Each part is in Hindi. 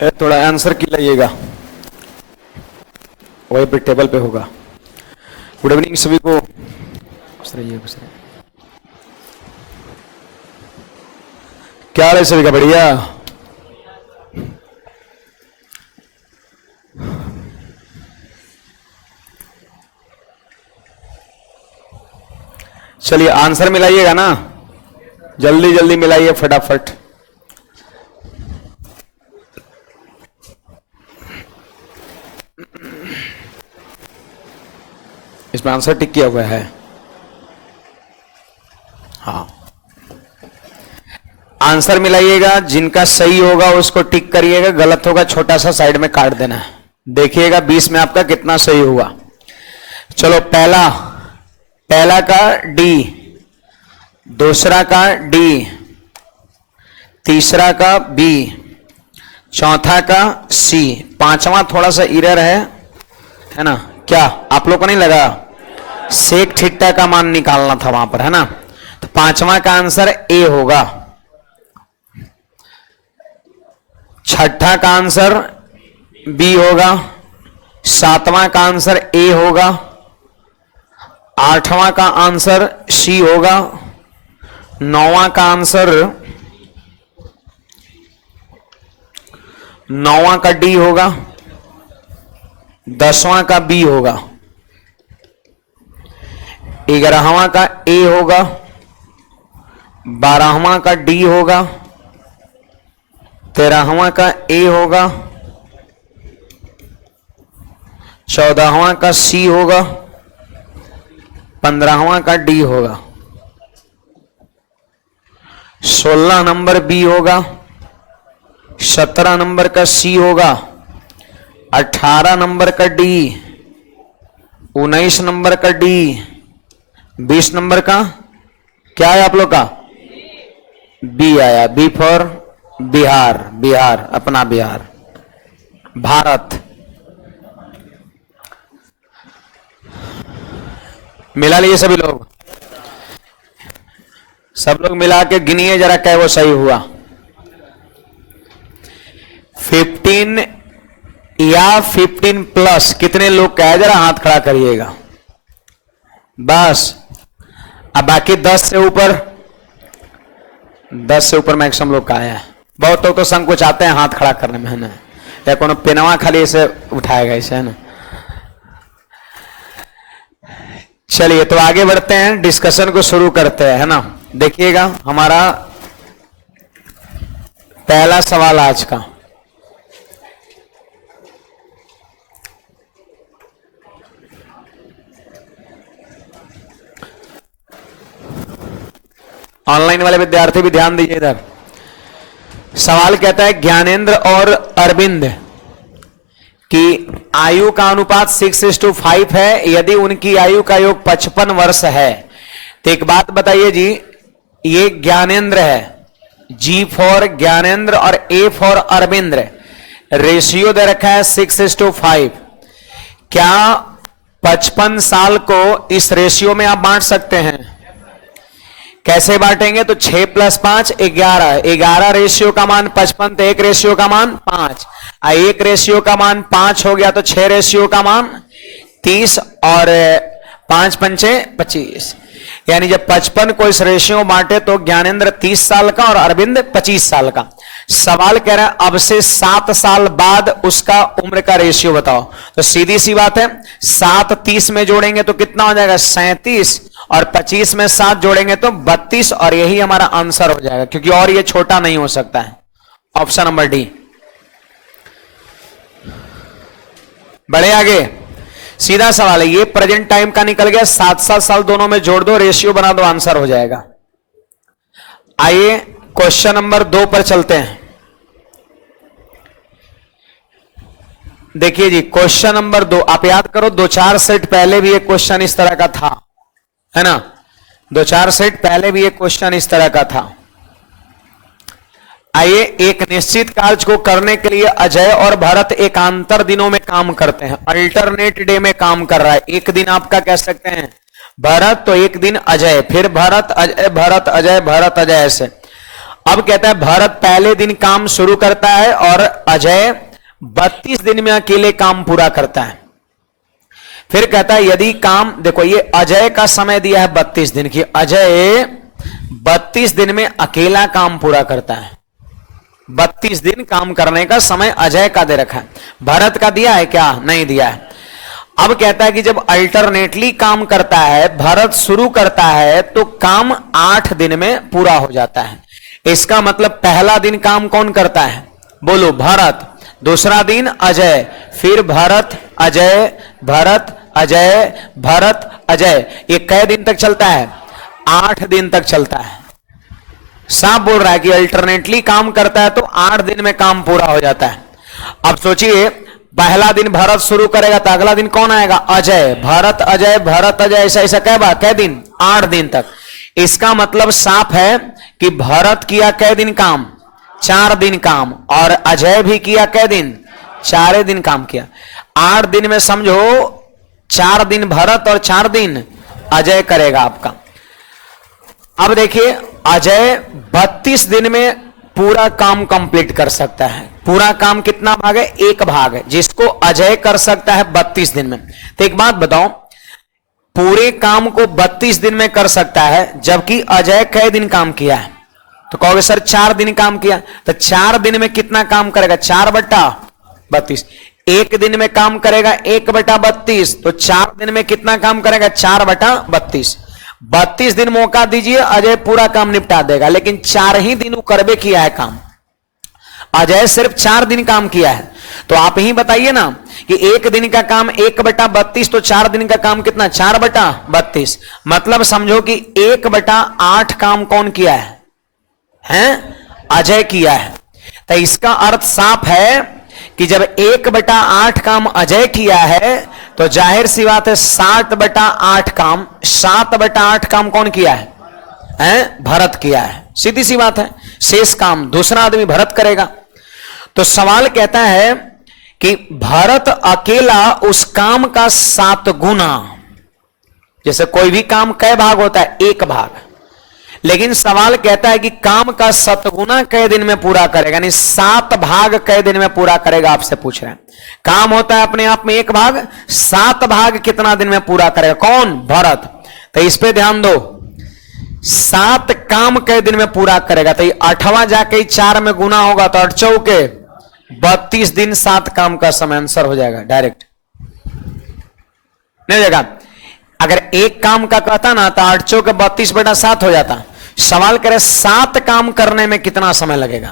थोड़ा आंसर की लाइएगा, वही पे टेबल पे होगा। गुड इवनिंग सभी को। खुश रहिए, खुश रहिए। क्या हाल है सभी का? बढ़िया। चलिए आंसर मिलाइएगा ना, जल्दी जल्दी मिलाइए फटाफट। इसमें आंसर टिक किया हुआ है। हाँ, आंसर मिलाइएगा, जिनका सही होगा उसको टिक करिएगा, गलत होगा छोटा सा साइड में काट देना है। देखिएगा 20 में आपका कितना सही हुआ। चलो पहला का डी, दूसरा का डी, तीसरा का बी, चौथा का सी, पांचवा थोड़ा सा इरर है ना? क्या आप लोग को नहीं लगा? सेक थीटा का मान निकालना था वहां पर, है ना? तो पांचवा का आंसर ए होगा, छठा का आंसर बी होगा, सातवां का आंसर ए होगा, आठवां का आंसर सी होगा, नौवां का आंसर नौवां का डी होगा, 10वां का बी होगा, 11वां का ए होगा, 12वां का डी होगा, 13वां का ए होगा, 14वां का सी होगा, 15वां का डी होगा, 16 नंबर बी होगा, 17 नंबर का सी होगा, 18 नंबर का डी, 19 नंबर का डी, 20 नंबर का क्या है आप लोग का? बी आया। बी फॉर बिहार, बिहार अपना बिहार, भारत। मिला लिए सभी लोग? सब लोग मिला के गिनिए जरा क्या वो सही हुआ। 15 या 15 प्लस कितने लोग का है? जरा हाथ खड़ा करिएगा बस। अब बाकी 10 से ऊपर, 10 से ऊपर मैक्सिमम लोग का आया है। बहुत लोग तो संकोच आते हैं हाथ खड़ा करने में, है ना? या कोनो पेनवा खाली इसे उठाएगा इसे, है ना? चलिए तो आगे बढ़ते हैं, डिस्कशन को शुरू करते हैं, है ना? देखिएगा हमारा पहला सवाल आज का, ऑनलाइन वाले विद्यार्थी भी ध्यान दीजिए इधर। सवाल कहता है ज्ञानेंद्र और अरविंद की आयु का अनुपात 6:5 है, यदि उनकी आयु का योग 55 वर्ष है तो एक बात बताइए जी, ये ज्ञानेंद्र है, जी फॉर ज्ञानेंद्र और ए फॉर अरविंद्र, रेशियो दे रखा है 6:5। क्या 55 साल को इस रेशियो में आप बांट सकते हैं? कैसे बांटेंगे? तो 6 + 5 11, 11 रेशियो का मान 55, तो एक रेशियो का मान 5, एक रेशियो का मान 5 हो गया, तो 6 रेशियो का मान 30 और 5 पंचे 25। यानी जब 55 को इस रेशियो बांटे तो ज्ञानेंद्र 30 साल का और अरविंद 25 साल का। सवाल कह रहा है अब से 7 साल बाद उसका उम्र का रेशियो बताओ। तो सीधी सी बात है, 7 30 में जोड़ेंगे तो कितना हो जाएगा? 37, और 25 में 7 जोड़ेंगे तो 32, और यही हमारा आंसर हो जाएगा, क्योंकि और ये छोटा नहीं हो सकता है। Option number D. बढ़े आगे, सीधा सवाल है, ये प्रेजेंट टाइम का निकल गया, 7-7 साल दोनों में जोड़ दो, रेशियो बना दो, आंसर हो जाएगा। आइए क्वेश्चन नंबर 2 पर चलते हैं। देखिए जी क्वेश्चन नंबर 2, आप याद करो 2-4 सेट पहले भी एक क्वेश्चन इस तरह का था, है ना? 2-4 सेट पहले भी एक क्वेश्चन इस तरह का था। आइए, एक निश्चित कार्य को करने के लिए अजय और भरत एकांतर दिनों में काम करते हैं, अल्टरनेट डे में काम कर रहा है। एक दिन आपका कह सकते हैं भरत, तो एक दिन अजय, फिर भरत अजय, भरत अजय, भरत अजय, ऐसे। अब कहता है भरत पहले दिन काम शुरू करता है और अजय 32 दिन में अकेले काम पूरा करता है। फिर कहता है यदि काम, देखो ये अजय का समय दिया है 32 दिन की, अजय 32 दिन में अकेला काम पूरा करता है। 32 दिन काम करने का समय अजय का दे रखा है, भरत का दिया है क्या? नहीं दिया है। अब कहता है कि जब अल्टरनेटली काम करता है, भरत शुरू करता है तो काम 8 दिन में पूरा हो जाता है। इसका मतलब पहला दिन काम कौन करता है? बोलो भरत, दूसरा दिन अजय, फिर भरत अजय, भरत अजय, भरत अजय। ये कै दिन तक चलता है? 8 दिन तक चलता है। साफ बोल रहा है कि अल्टरनेटली काम करता है तो 8 दिन में काम पूरा हो जाता है। अब सोचिए पहला दिन भरत शुरू करेगा तो अगला दिन कौन आएगा? अजय, भरत अजय, भरत अजय, ऐसा ऐसा कै दिन? 8 दिन तक। इसका मतलब साफ है कि भरत किया कै दिन काम? 4 दिन काम, और अजय भी किया कै दिन? 4 दिन काम किया। 8 दिन में समझो 4 दिन भरत और 4 दिन अजय करेगा आपका। अब देखिए अजय 32 दिन में पूरा काम कंप्लीट कर सकता है। पूरा काम कितना भाग है? 1 भाग है, जिसको अजय कर सकता है 32 दिन में। तो एक बात बताओ, पूरे काम को 32 दिन में कर सकता है जबकि अजय कई दिन काम किया है? तो कहोगे सर 4 दिन काम किया, तो 4 दिन में कितना काम करेगा? 4/32। 1 दिन में काम करेगा 1/32, तो 4 दिन में कितना काम करेगा? 4/32। 32 दिन मौका दीजिए, अजय पूरा काम निपटा देगा, लेकिन 4 ही दिन वो करबे किया है काम। अजय सिर्फ 4 दिन काम किया है। तो आप ही बताइए ना कि 1 दिन का काम 1/32, तो 4 दिन का काम कितना? 4/32। मतलब समझो कि 1/8 काम कौन किया है? अजय किया है। तो इसका अर्थ साफ है कि जब 1/8 काम अजय किया है तो जाहिर सी बात है 7/8 काम, 7/8 काम कौन किया है? भरत किया है। सीधी सी बात है, शेष काम दूसरा आदमी भरत करेगा। तो सवाल कहता है कि भरत अकेला उस काम का 7 गुना, जैसे कोई भी काम कै भाग होता है? 1 भाग, लेकिन सवाल कहता है कि काम का 7 गुना कै दिन में पूरा करेगा, यानी 7 भाग कै दिन में पूरा करेगा। आपसे पूछ रहे हैं, काम होता है अपने आप में 1 भाग, 7 भाग कितना दिन में पूरा करेगा? कौन? भरत। तो इस पे ध्यान दो, 7 काम कै दिन में पूरा करेगा? तो 8वां जाके 4 में गुना होगा तो 8 चौके 32 दिन 7 काम का समय। आंसर हो जाएगा डायरेक्ट, नहीं हो जाएगा। अगर 1 काम का कहता ना तो 8 चौके 32/7 हो जाता। सवाल करे 7 काम करने में कितना समय लगेगा,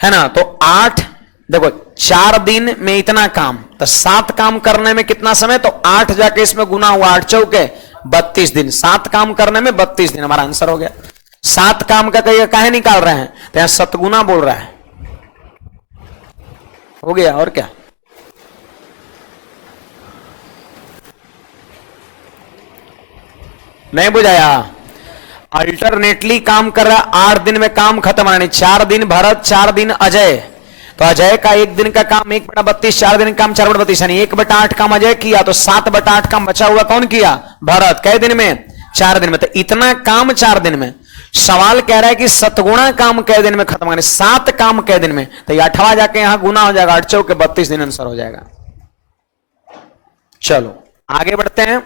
है ना? तो 8, देखो 4 दिन में इतना काम, तो 7 काम करने में कितना समय? तो 8 जाके इसमें गुना हुआ, 8 चौके 32 दिन। 7 काम करने में 32 दिन, हमारा आंसर हो गया। 7 काम का काहे निकाल रहे हैं? तो यहां 7 गुना बोल रहा है, हो गया। और क्या? नहीं बुझाया? अल्टरनेटली काम कर रहा, 8 दिन में काम खत्म आने। 4 दिन भरत, 4 दिन अजय, तो अजय का 1 दिन का काम 1/32, 4 दिन का काम 4/32, यानी 1/8 काम अजय किया, तो 7/8 काम बचा हुआ कौन किया? भरत। कै दिन में? 4 दिन में। तो इतना काम 4 दिन में। सवाल कह रहा है कि 7 गुना काम कै दिन में खत्म, यानी 7 काम कै दिन में। तो 8वां जाके यहां गुना हो जाएगा, 8 चौके 32 दिन, आंसर हो जाएगा। चलो आगे बढ़ते हैं।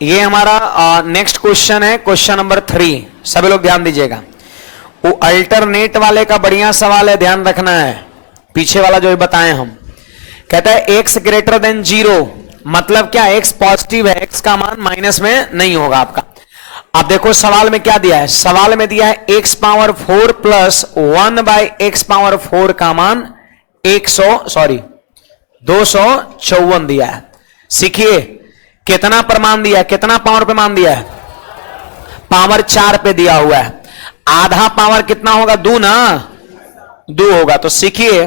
ये हमारा नेक्स्ट क्वेश्चन है, क्वेश्चन नंबर 3। सभी लोग ध्यान दीजिएगा, वो अल्टरनेट वाले का बढ़िया सवाल है, ध्यान रखना है। पीछे वाला जो बताएं हम, कहता है x ग्रेटर देन 0, मतलब क्या? x पॉजिटिव है, x का मान माइनस में नहीं होगा आपका। अब देखो सवाल में क्या दिया है? सवाल में दिया है x⁴ प्लस 1/x⁴ का मान 254 दिया है। सीखिए कितना पर मान दिया है? कितना पावर पे मान दिया है? पावर 4 पे दिया हुआ है। आधा पावर कितना होगा? 2 ना, 2 होगा। तो सीखिए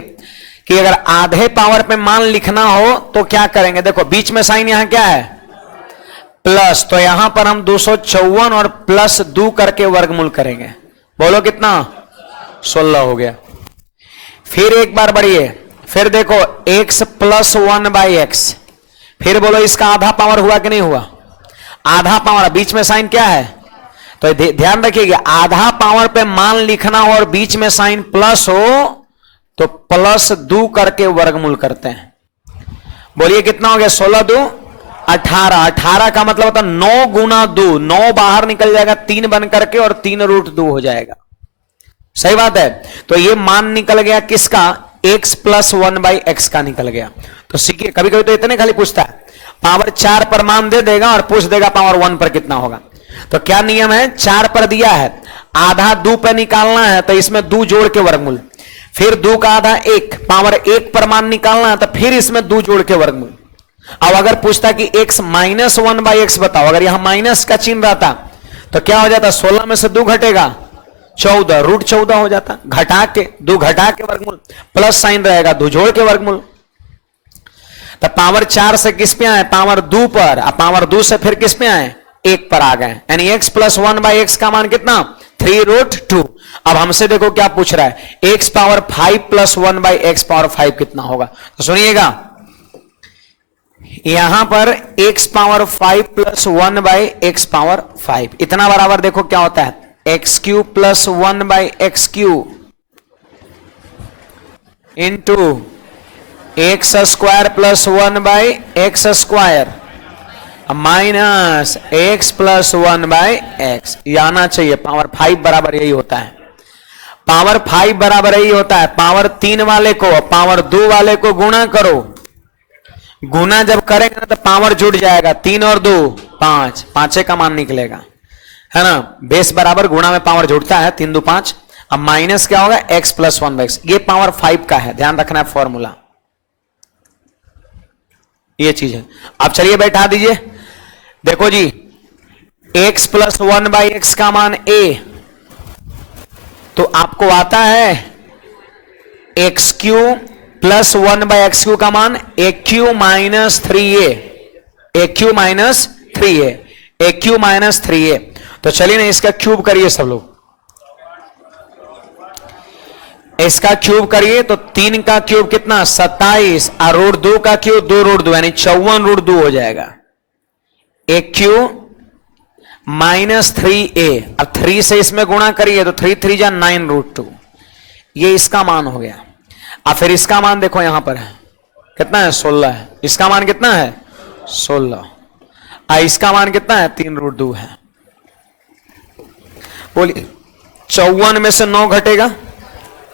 कि अगर आधे पावर पे मान लिखना हो तो क्या करेंगे? देखो बीच में साइन यहां क्या है? प्लस, तो यहां पर हम 254 और प्लस 2 करके वर्गमूल करेंगे। बोलो कितना? 16 हो गया। फिर एक बार बढ़िए, फिर देखो x + 1/x, फिर बोलो इसका आधा पावर हुआ कि नहीं हुआ? आधा पावर, बीच में साइन क्या है? तो ध्यान रखिएगा, आधा पावर पे मान लिखना हो और बीच में साइन प्लस हो तो प्लस 2 करके वर्गमूल करते हैं। बोलिए कितना हो गया? 16 2 18। 18 का मतलब होता 9 गुना 2, 9 बाहर निकल जाएगा 3 बन करके और 3√2 हो जाएगा। सही बात है। तो ये मान निकल गया किसका? x प्लस 1/x का निकल गया। तो सीखिए, कभी कभी तो इतने खाली पूछता है, पावर 4 पर मान दे देगा और पूछ देगा पावर 1 पर कितना होगा। तो क्या नियम है? 4 पर दिया है, आधा 2 पर निकालना है तो इसमें 2 जोड़ के वर्गमूल, फिर 2 का आधा 1, पावर 1 पर मान निकालना है तो फिर इसमें 2 जोड़ के वर्गमूल। अब अगर पूछता कि x माइनस 1/x बताओ, अगर यहां माइनस का चिन्ह रहता तो क्या हो जाता? 16 में से 2 घटेगा 14, √14 हो जाता। घटा के 2 घटा के वर्गमूल, प्लस साइन रहेगा 2 जोड़ के वर्गमूल। तो पावर 4 से किस पे आए? पावर 2 पर। अब पावर 2 से फिर किस पे आए? 1 पर आ गए, यानी x प्लस 1/x का मान कितना? 3√2। अब हमसे देखो क्या पूछ रहा है, x power 5 plus 1/x power 5 कितना होगा? तो सुनिएगा, यहां पर x power 5 plus 1/x power 5 इतना बराबर देखो क्या होता है? x³ plus 1/x³ into x² plus 1/x² minus x plus 1/x। ये आना चाहिए, पावर 5 बराबर यही होता है। पावर 5 बराबर यही होता है। पावर 3 वाले को पावर 2 वाले को गुणा करो, गुना जब करेंगे ना तो पावर जुड़ जाएगा, 3 और 2 5, 5 का मान निकलेगा, है ना। बेस बराबर गुणा में पावर जुड़ता है, 3 2 5। अब माइनस क्या होगा? x plus 1/x। ये पावर 5 का है, ध्यान रखना है फॉर्मूला, ये चीज है। अब चलिए बैठा दीजिए, देखो जी, x प्लस 1/x का मान a, तो आपको आता है x³ प्लस 1/x³ का मान aq minus 3a, aq minus 3a, aq minus 3a। तो चलिए ना इसका क्यूब करिए सब लोग, इसका क्यूब करिए तो 3 का क्यूब कितना? 27 और √2 का क्यूब 2√2 यानी 54√2 हो जाएगा। aq माइनस 3a, अब 3 से इसमें गुणा करिए तो 3 3 जा 9√2, ये इसका मान हो गया। अब फिर इसका मान देखो यहां पर है कितना है? 16 है। इसका मान कितना है? 16। इसका मान कितना है? 3√2 है। बोलिए 54 में से 9 घटेगा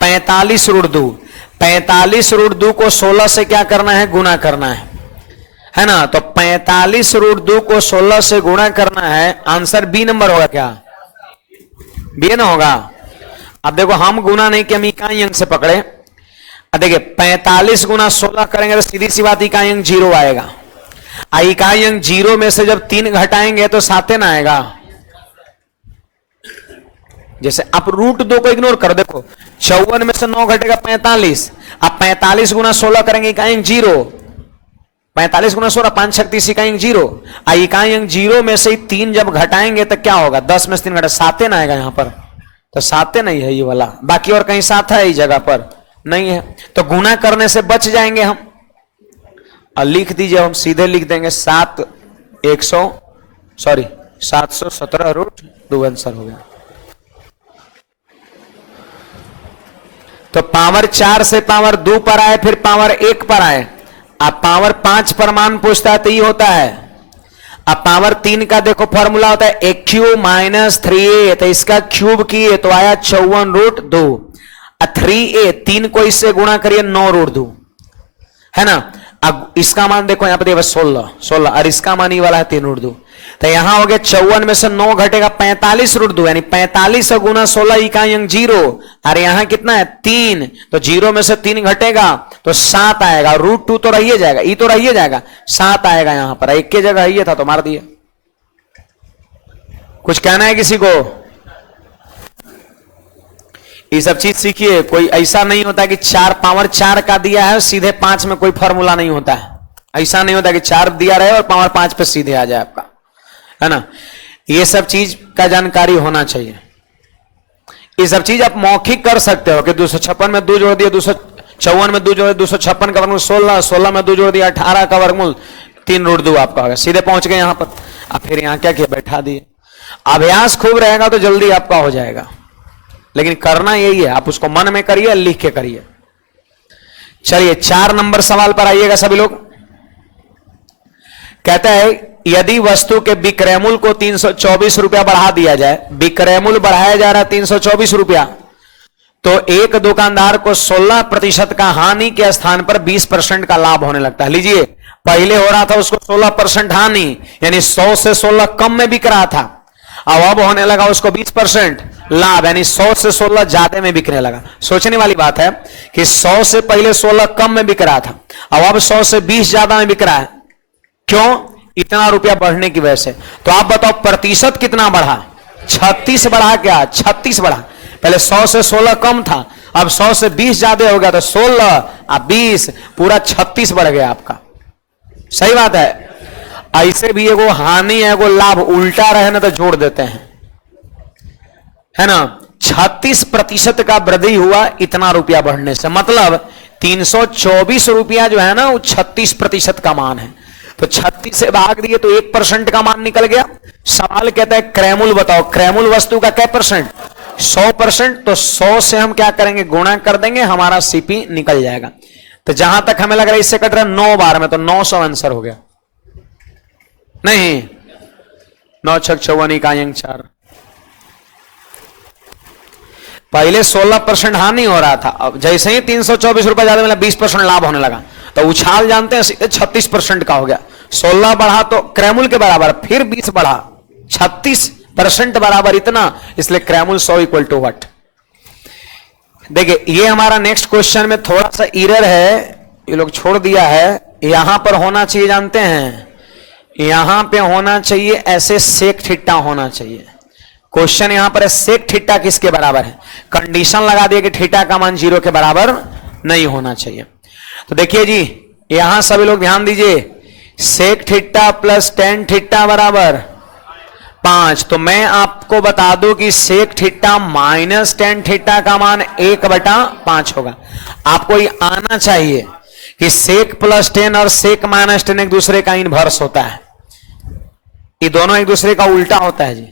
45√2। 45√2 को 16 से क्या करना है? गुणा करना है ना। तो 45√2 को 16 से गुणा करना है, आंसर बी नंबर होगा। क्या बी ना होगा? अब देखो हम गुना नहीं कि हम इकाई अंक से पकड़े। अब देखिए 45 गुना 16 करेंगे तो सीधी सी बात इकाई अंक 0 आएगा। इकाई अंक 0 में से जब 3 घटाएंगे तो 7 ना आएगा। जैसे आप √2 को इग्नोर कर, देखो 54 में से 9 घटेगा 45। अब 45 गुना 16 करेंगे, इकाई अंक 0। 45 गुना 16 5 36 इकाई अंक 0। इकाई अंक 0 में से 3 जब घटाएंगे तो क्या होगा? 10 में से 3 घटा 7 ना आएगा यहां पर, तो 7 नहीं है ये वाला। बाकी और कहीं 7 है इस जगह पर? नहीं है। तो गुना करने से बच जाएंगे हम। और लिख दीजिए, हम सीधे लिख देंगे 717√2 आंसर हो गया। तो पावर 4 से पावर 2 पर आए, फिर पावर 1 पर आए। अब पावर 5 पर मान पूछता है तो ये होता है। अब पावर 3 का देखो फॉर्मूला होता है aq माइनस 3a, तो इसका क्यूब किए तो आया 54√2। 3a 3 को इससे गुणा करिए 9√2, है ना। अब इसका मान देखो यहां पर 16 और इसका मान ये वाला है 3√2। तो यहां हो गया 54 में से 9 घटेगा 45√2, यानी 45 गुना 16 इकाई अंक 0। और यहां कितना है? 3। तो 0 में से 3 घटेगा तो 7 आएगा। √2 तो रहिए जाएगा, ये तो रहिए जाएगा, 7 आएगा यहां पर। एक के जगह ये था तो मार दिया। कुछ कहना है किसी को? ये सब चीज सीखिए। कोई ऐसा नहीं होता कि पावर 4 का दिया है सीधे 5 में कोई फॉर्मूला नहीं होता है। ऐसा नहीं होता कि 4 दिया रहे और पावर 5 पे सीधे आ जाए आपका, है ना। ये सब चीज का जानकारी होना चाहिए। ये सब चीज आप मौखिक कर सकते हो कि 256 में 2 जोड़ दिया, 254 में 2 जोड़, 256 का वर्गमूल 16 में 2 जोड़ दिया 18 का वर्गमूल 3√2 आपका होगा। सीधे पहुंच गए यहां पर। अब फिर यहां क्या किया? बैठा दिए। अभ्यास खूब रहेगा तो जल्दी आपका हो जाएगा, लेकिन करना यही है, आप उसको मन में करिए, लिख के करिए। चलिए 4 नंबर सवाल पर आइएगा सभी लोग। कहता है यदि वस्तु के विक्रय मूल्य को 324 रुपया बढ़ा दिया जाए, विक्रय मूल्य बढ़ाया जा रहा है 324 रुपया, तो एक दुकानदार को 16% का हानि के स्थान पर 20% का लाभ होने लगता है। लीजिए, पहले हो रहा था उसको 16% हानि, यानी 100 से 16 कम में बिक रहा था, अब होने लगा उसको 20% लाभ, यानी 100 से 16 ज्यादा में बिकने लगा। सोचने वाली बात है कि 100 से पहले 16 कम में बिक रहा था, अब 100 से 20 ज्यादा में बिक रहा है। क्यों? इतना रुपया बढ़ने की वजह से। तो आप बताओ प्रतिशत कितना बढ़ा? 36 बढ़ा। क्या 36 बढ़ा? पहले 100 से 16 कम था, अब 100 से 20 ज्यादा हो गया, तो 16 अब 20 पूरा 36 बढ़ गया आपका। सही बात है। ऐसे भी एगो हानि है, एगो लाभ, उल्टा रहे ना तो जोड़ देते हैं, है ना। 36% का वृद्धि हुआ इतना रुपया बढ़ने से, मतलब 324 रुपया जो है ना वो 36% का मान है। तो 36 से भाग दिए तो 1% का मान निकल गया। सवाल कहता है क्रयमूल्य बताओ, क्रयमूल्य वस्तु का क्या परसेंट? 100%। तो 100 से हम क्या करेंगे? गुणा कर देंगे, हमारा सीपी निकल जाएगा। तो जहां तक हमें लग रहा है इससे कट रहा है 9 बार में, तो 900 आंसर हो गया। नहीं, 9 6 54 इकाई 4। पहले 16% हानि हो रहा था, अब जैसे ही 324 रुपए ज्यादा मिला 20% लाभ होने लगा, तो उछाल जानते हैं सीधे 36% का हो गया। 16 बढ़ा तो क्रयमूल्य के बराबर, फिर 20 बढ़ा, 36% बराबर इतना, इसलिए क्रयमूल्य 100 इक्वल टू व्हाट। देखिए ये हमारा नेक्स्ट क्वेश्चन में थोड़ा सा एरर है, ये लोग छोड़ दिया है। यहां पर होना चाहिए, जानते हैं, यहां पे होना चाहिए ऐसे सेक थीटा होना चाहिए। क्वेश्चन यहां पर सेक थीटा किसके बराबर है? कंडीशन लगा दिए कि थीटा का मान 0 के बराबर नहीं होना चाहिए। तो देखिए जी, यहां सभी लोग ध्यान दीजिए, sec theta plus tan theta बराबर 5। तो मैं आपको बता दूं कि sec theta minus tan theta का मान 1/5 होगा। आपको ये आना चाहिए कि सेक प्लस टेन और सेक माइनस टेन एक दूसरे का इनवर्स होता है, ये दोनों एक दूसरे का उल्टा होता है जी,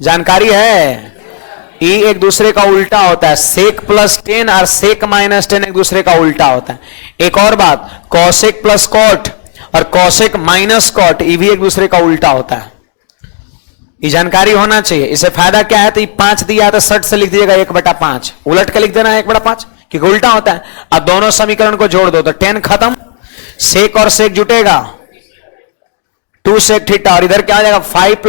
जानकारी है। ये एक दूसरे का उल्टा होता है, सेक प्लस टेन और सेक माइनस टेन एक दूसरे का उल्टा होता है। एक और बात, कॉसेक प्लस कॉट और कॉसेक माइनस कॉट, ये भी एक दूसरे का उल्टा होता है, ये जानकारी होना चाहिए। इससे फायदा क्या है? तो ये 5 दिया है तो सट से लिख दीजिएगा 1/5, उलट के लिख देना है 1/5, क्योंकि उल्टा होता है। अब दोनों समीकरण को जोड़ दो तो 10 खत्म, सेक और सेक जुटेगा 2 सेक थीटा, और इधर क्या आ जाएगा 5 +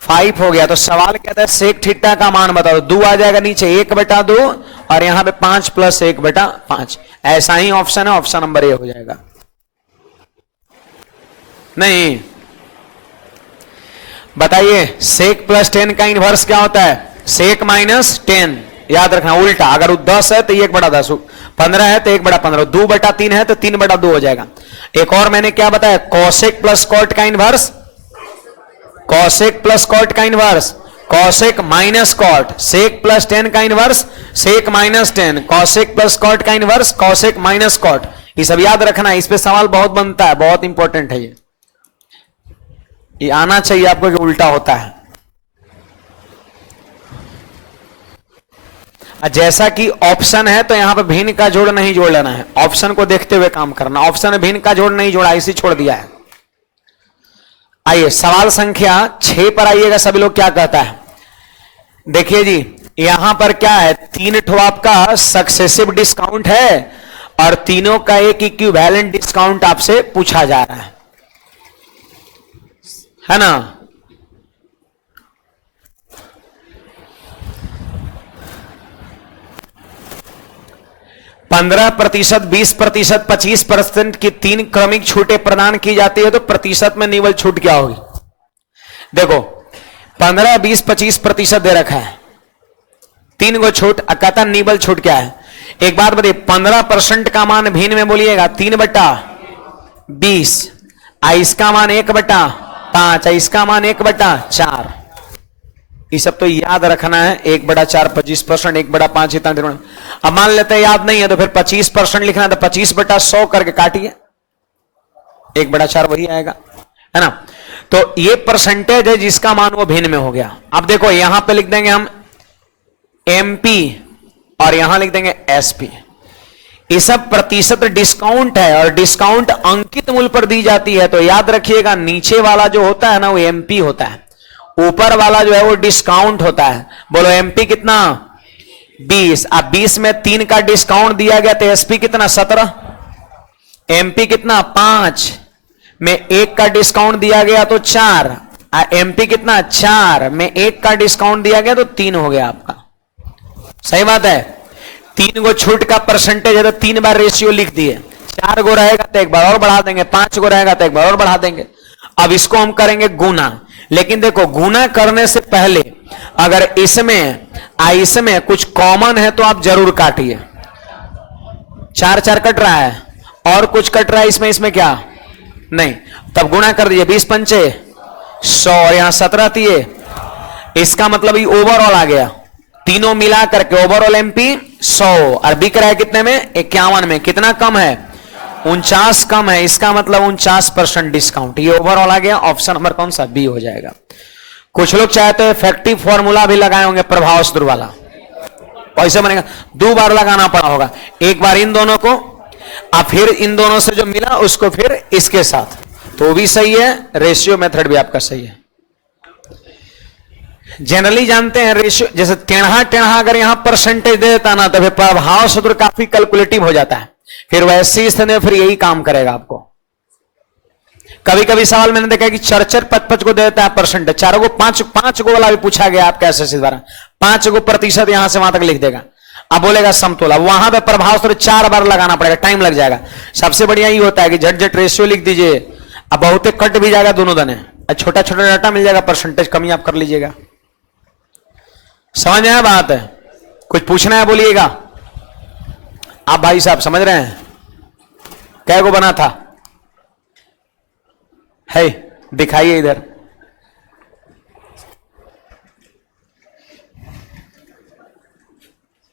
1/5 हो गया। तो सवाल कहता है सेक थीटा का मान बताओ, 2 आ जाएगा नीचे 1/2 और यहां पे 5 + 1/5। ऐसा ही ऑप्शन है, ऑप्शन नंबर ए हो जाएगा। नहीं बताइए, सेक प्लस 10 का इनवर्स क्या होता है? सेक माइनस 10, याद रखना उल्टा। अगर 10 है तो 1/10, 15 है तो 1/15, 2/3 है तो 3/2 हो जाएगा। एक और मैंने क्या बताया, कॉसेक प्लस कॉट का इनवर्स, कॉसेक प्लस कॉट का inverse, cosec minus cot, sec plus 10 का inverse, sec minus 10, cosec plus cot का इनवर्स, कॉसेक माइनस कॉट। ये सब याद रखना है, इस पे सवाल बहुत बनता है, बहुत इंपॉर्टेंट है ये आना चाहिए आपको कि उल्टा होता है। जैसा कि ऑप्शन है तो यहां पर भिन्न का जोड़ नहीं जोड़ लेना है, ऑप्शन को देखते हुए काम करना। ऑप्शन में भिन्न का जोड़ नहीं जोड़ा, इसी छोड़ दिया है। आइए सवाल संख्या 6 पर आइएगा सभी लोग, क्या कहता है? देखिए जी, यहां पर क्या है, 3 ठो आपका सक्सेसिव डिस्काउंट है और तीनों का एक इक्विवेलेंट डिस्काउंट आपसे पूछा जा रहा है ना। 15%, 20%, 25% की 3 क्रमिक छूटें प्रदान की जाती है, तो प्रतिशत में निवल छूट क्या होगी? देखो 15, 20, 25% दे रखा है, 3 गो छूट, कहता निवल छूट क्या है? एक बात बताइए, 15% का मान भिन्न में बोलिएगा 3/20, इसका मान 1/5, इसका मान 1/4। ये सब तो याद रखना है, 1/4, 25%, 1/5 इतना। अब मान लेते हैं याद नहीं है तो फिर 25% लिखना है, तो 25/100 करके काटिए, 1/4 वही आएगा, है ना। तो ये परसेंटेज है जिसका मान वो भिन्न में हो गया। अब देखो यहां पे लिख देंगे हम एमपी और यहां लिख देंगे एसपी। ये सब प्रतिशत डिस्काउंट है और डिस्काउंट अंकित मूल्य पर दी जाती है। तो याद रखिएगा नीचे वाला जो होता है ना वो एमपी होता है, ऊपर वाला जो है वो डिस्काउंट होता है। बोलो एमपी कितना 20। अब 20 में 3 का डिस्काउंट दिया गया तो एसपी कितना 17। एमपी कितना 5 में 1 का डिस्काउंट दिया गया तो 4। एमपी कितना 4 में 1 का डिस्काउंट दिया गया तो 3 हो गया आपका। सही बात है। 3 गो छूट का परसेंटेज है तो 3 बार रेशियो लिख दिए। 4 गो रहेगा तो 1 बार और बढ़ा देंगे, 5 गो रहेगा तो 1 बार और बढ़ा देंगे। अब इसको हम करेंगे गुना। लेकिन देखो गुना करने से पहले अगर इसमें कुछ कॉमन है तो आप जरूर काटिए। 4 4 कट रहा है और कुछ कट रहा है इसमें क्या नहीं, तब गुना कर दीजिए। 20 पंचे 100 और यहां 17 थी। इसका मतलब ये ओवरऑल आ गया, तीनों मिला करके ओवरऑल एमपी 100 और बिक रहा है कितने में 51 में। कितना कम है 49 कम है। इसका मतलब 49% डिस्काउंट। ये ओवरऑल आ गया। ऑप्शन नंबर कौन सा बी हो जाएगा। कुछ लोग चाहते हैं इफेक्टिव फॉर्मूला भी लगाए होंगे प्रभाव सूत्र वाला, कैसे बनेगा 2 बार लगाना पड़ा होगा। एक बार इन दोनों को और फिर इन दोनों से जो मिला उसको फिर इसके साथ, तो भी सही है। रेशियो मेथड भी आपका सही है। जनरली जानते हैं रेशियो जैसे टेढ़ा टेढ़ा अगर यहां परसेंटेज दे देता ना तो फिर प्रभाव सूत्र काफी कैलकुलेटिव हो जाता है। फिर वैसी स्थिति में फिर यही काम करेगा आपको। कभी कभी सवाल मैंने देखा कि 4 5 को दे देता है परसेंटेज, 4 को 5 को वाला भी पूछा गया आपके एसएससी द्वारा। 5 को प्रतिशत यहां से वहां तक लिख देगा। अब बोलेगा समतोला, वहां पे प्रभाव सूत्र 4 बार लगाना पड़ेगा, टाइम लग जाएगा। सबसे बढ़िया ये होता है कि झट झट रेशियो लिख दीजिए। अब बहुत कट भी जाएगा दोनों दने, छोटा छोटा डाटा मिल जाएगा, परसेंटेज कमी आप कर लीजिएगा। समझ में बात है। कुछ पूछना है बोलिएगा। आप भाई साहब समझ रहे हैं क्या को बना था है, दिखाइए इधर।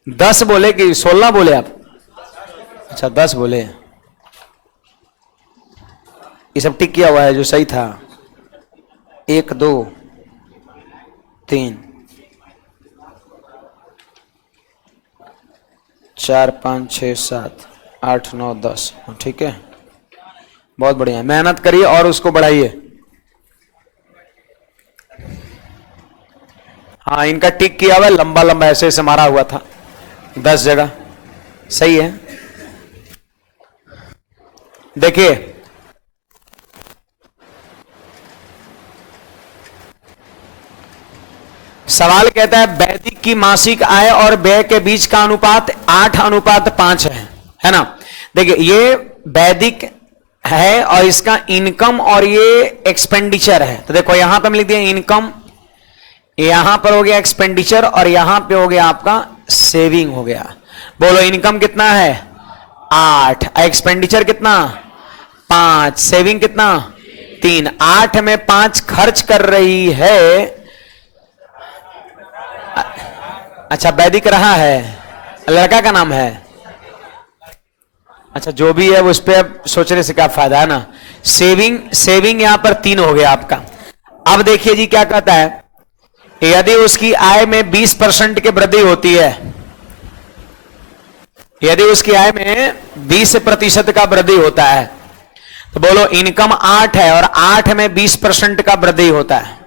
दस बोले कि 16 बोले आप? अच्छा 10 बोले। ये सब टिक किया हुआ है जो सही था। 1 2 3 4 5 6 7 8 9 10। ठीक है, बहुत बढ़िया। मेहनत करिए और उसको बढ़ाइए। हाँ इनका टिक किया हुआ लंबा लंबा ऐसे ऐसे मारा हुआ था 10 जगह। सही है। देखिए सवाल कहता है वैदिक की मासिक आय और व्यय के बीच का अनुपात 8:5 है ना। देखिए ये वैदिक है और इसका इनकम और ये एक्सपेंडिचर है। तो देखो यहां पे हम लिख दिए इनकम, यहां पर हो गया एक्सपेंडिचर और यहां पे हो गया आपका सेविंग हो गया। बोलो इनकम कितना है 8, एक्सपेंडिचर कितना 5, सेविंग कितना 3। 8 में 5 खर्च कर रही है। अच्छा वैदिक रहा है, लड़का का नाम है। अच्छा जो भी है उस पर सोचने से क्या फायदा है ना। सेविंग यहां पर 3 हो गया आपका। अब देखिए जी क्या कहता है, यदि उसकी आय में 20% की वृद्धि होती है, यदि उसकी आय में 20% का वृद्धि होता है तो बोलो इनकम 8 है और 8 में 20% का वृद्धि होता है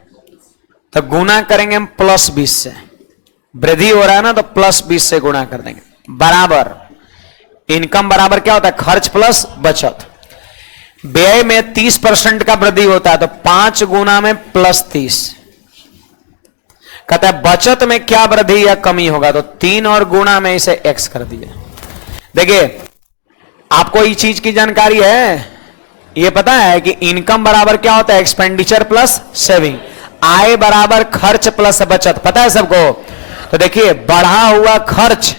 तो गुना करेंगे हम +20 से। वृद्धि हो रहा है ना तो +20 से गुणा कर देंगे। बराबर इनकम बराबर क्या होता है खर्च प्लस बचत। व्यय में 30% का वृद्धि होता है तो 5 गुना में +30। कहता है बचत में क्या वृद्धि या कमी होगा तो 3 और गुना में इसे x कर दिए। देखिए आपको ये चीज की जानकारी है, ये पता है कि इनकम बराबर क्या होता है एक्सपेंडिचर प्लस सेविंग, आय बराबर खर्च प्लस बचत, पता है सबको। तो देखिए बढ़ा हुआ खर्च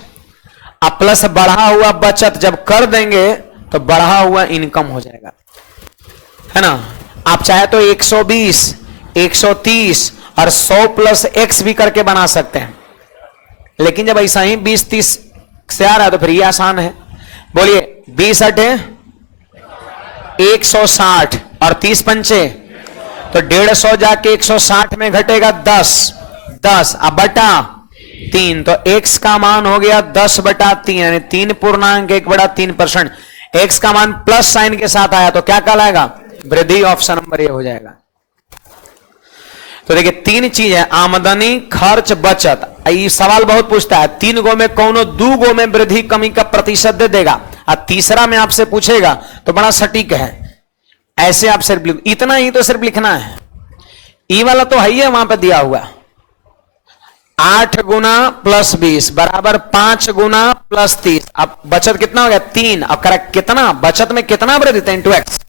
अब प्लस बढ़ा हुआ बचत जब कर देंगे तो बढ़ा हुआ इनकम हो जाएगा, है ना। आप चाहे तो 120, 130 और 100 + x भी करके बना सकते हैं, लेकिन जब ऐसा ही 20-30 से आ रहा है तो फिर ये आसान है। बोलिए 20 × 8 160 और 30 पंचे तो 150 जाके 160 में घटेगा 10 अब बटा 3, तो x का मान हो गया 10/3 यानी 3.1/3%। x का मान प्लस साइन के साथ आया तो क्या कहलाएगा? वृद्धि। ऑप्शन नंबर ए हो जाएगा। तो देखिए 3 चीज है, आमदनी, खर्च, बचत। ये सवाल बहुत पूछता है, 3 गो में कौनो 2 गो में वृद्धि कमी का प्रतिशत दे देगा और तीसरा में आपसे पूछेगा तो बड़ा सटीक है। ऐसे आप सिर्फ इतना ही तो सिर्फ लिखना है। ई वाला तो है ही है वहां पे दिया हुआ, 8 गुना प्लस 20 बराबर 5 गुना प्लस 30। अब बचत कितना हो गया? 3। अब करेक्ट कितना बचत में कितना वृद्धि? 10x।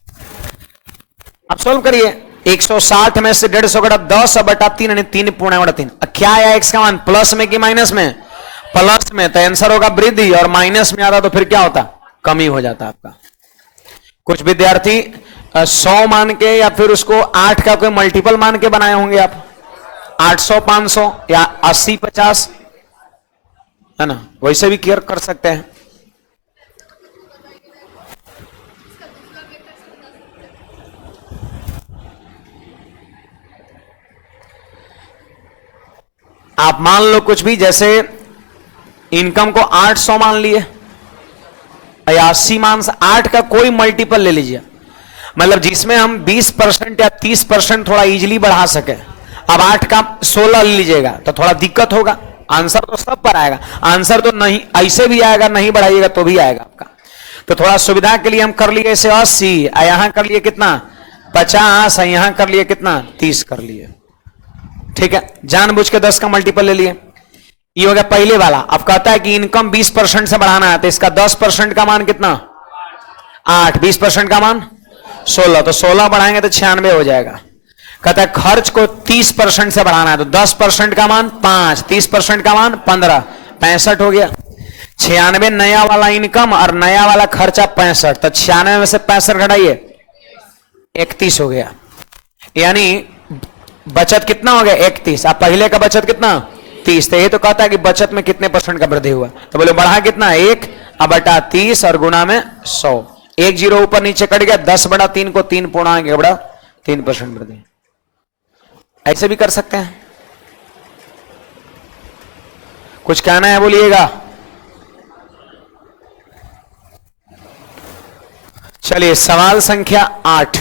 अब सोल्व करिए, 160 में से 150 घटा 10/3 यानी 3.3। क्या आया x का मान? प्लस में कि माइनस में? प्लस में, तो आंसर होगा वृद्धि। और माइनस में आता तो फिर क्या होता? कमी हो जाता आपका। कुछ विद्यार्थी 100 मान के या फिर उसको 8 का कोई मल्टीपल मान के बनाए होंगे आप, 800 500 या 80 50, है ना? वैसे भी क्लियर कर सकते हैं। आप मान लो कुछ भी, जैसे इनकम को 800 मान लिए या 80 मान, 8 का कोई मल्टीपल ले लीजिए, मतलब जिसमें हम 20% या 30% थोड़ा इजीली बढ़ा सके। अब 8 का 16 ले लीजिएगा तो थोड़ा दिक्कत होगा। आंसर तो सब पर आएगा, आंसर तो नहीं ऐसे भी आएगा, नहीं बढ़ाइएगा तो भी आएगा आपका। तो थोड़ा सुविधा के लिए हम कर लिए ऐसे 80, यहां कर लिए कितना? 50, यहां कर लिए कितना? 30 कर लिए। ठीक है, जानबूझ के 10 का मल्टीपल ले लिए। ये हो गया पहले वाला। अब कहता है कि इनकम 20% से बढ़ाना है, तो इसका 10% का मान कितना? 8। 20% का मान 16, तो 16 बढ़ाएंगे तो 96 हो जाएगा। कहता है खर्च को 30% से बढ़ाना है, तो 10% का मान 5, 30% का मान 15, 65 हो गया। 96 नया वाला इनकम और नया वाला खर्चा 65, तो 96 में से 65 घटाइए 31 हो गया। यानी बचत कितना हो गया? 31। अब पहले का बचत कितना? 30। तो ये तो कहता है कि बचत में कितने परसेंट का वृद्धि हुआ, तो बोले बढ़ा कितना? 1 बटा 30 और गुना में 100। 1 जीरो ऊपर नीचे कट गया, 10/3 को 3.3% वृद्धि। ऐसे भी कर सकते हैं। कुछ कहना है बोलिएगा। चलिए सवाल संख्या 8।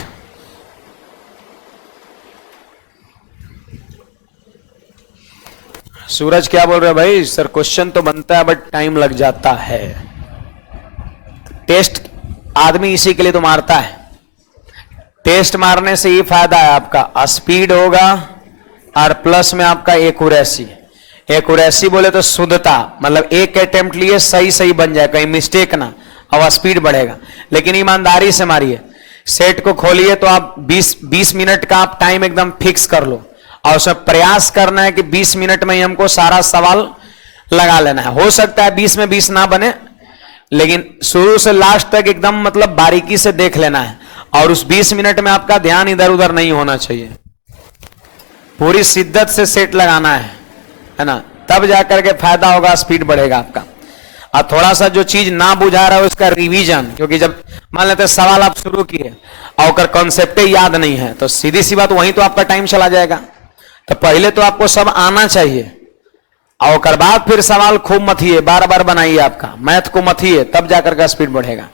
सूरज क्या बोल रहे हैं भाई? सर क्वेश्चन तो बनता है बट टाइम लग जाता है। टेस्ट आदमी इसी के लिए तो मारता है। टेस्ट मारने से ये फायदा है आपका, स्पीड होगा और प्लस में आपका एक्यूरेसी। एक्यूरेसी बोले तो शुद्धता, मतलब एक अटेम्प्ट लिए सही सही बन जाए, कहीं मिस्टेक ना, और स्पीड बढ़ेगा। लेकिन ईमानदारी से मारिए, सेट को खोलिए तो आप 20 मिनट का आप टाइम एकदम फिक्स कर लो और उसमें प्रयास करना है कि 20 मिनट में ही हमको सारा सवाल लगा लेना है। हो सकता है 20 में 20 ना बने, लेकिन शुरू से लास्ट तक एकदम मतलब बारीकी से देख लेना है और उस 20 मिनट में आपका ध्यान इधर उधर नहीं होना चाहिए। पूरी शिद्दत से सेट लगाना है ना, तब जाकर के फायदा होगा, स्पीड बढ़ेगा आपका। और थोड़ा सा जो चीज ना बुझा रहा है उसका रिवीजन, क्योंकि जब मान लेते सवाल आप शुरू किए और कॉन्सेप्ट याद नहीं है तो सीधी सी बात वहीं तो आपका टाइम चला जाएगा। तो पहले तो आपको सब आना चाहिए और बाद फिर सवाल खूब मथिए, बार बार बनाइए, आपका मैथ को मथिए, तब जाकर का स्पीड बढ़ेगा।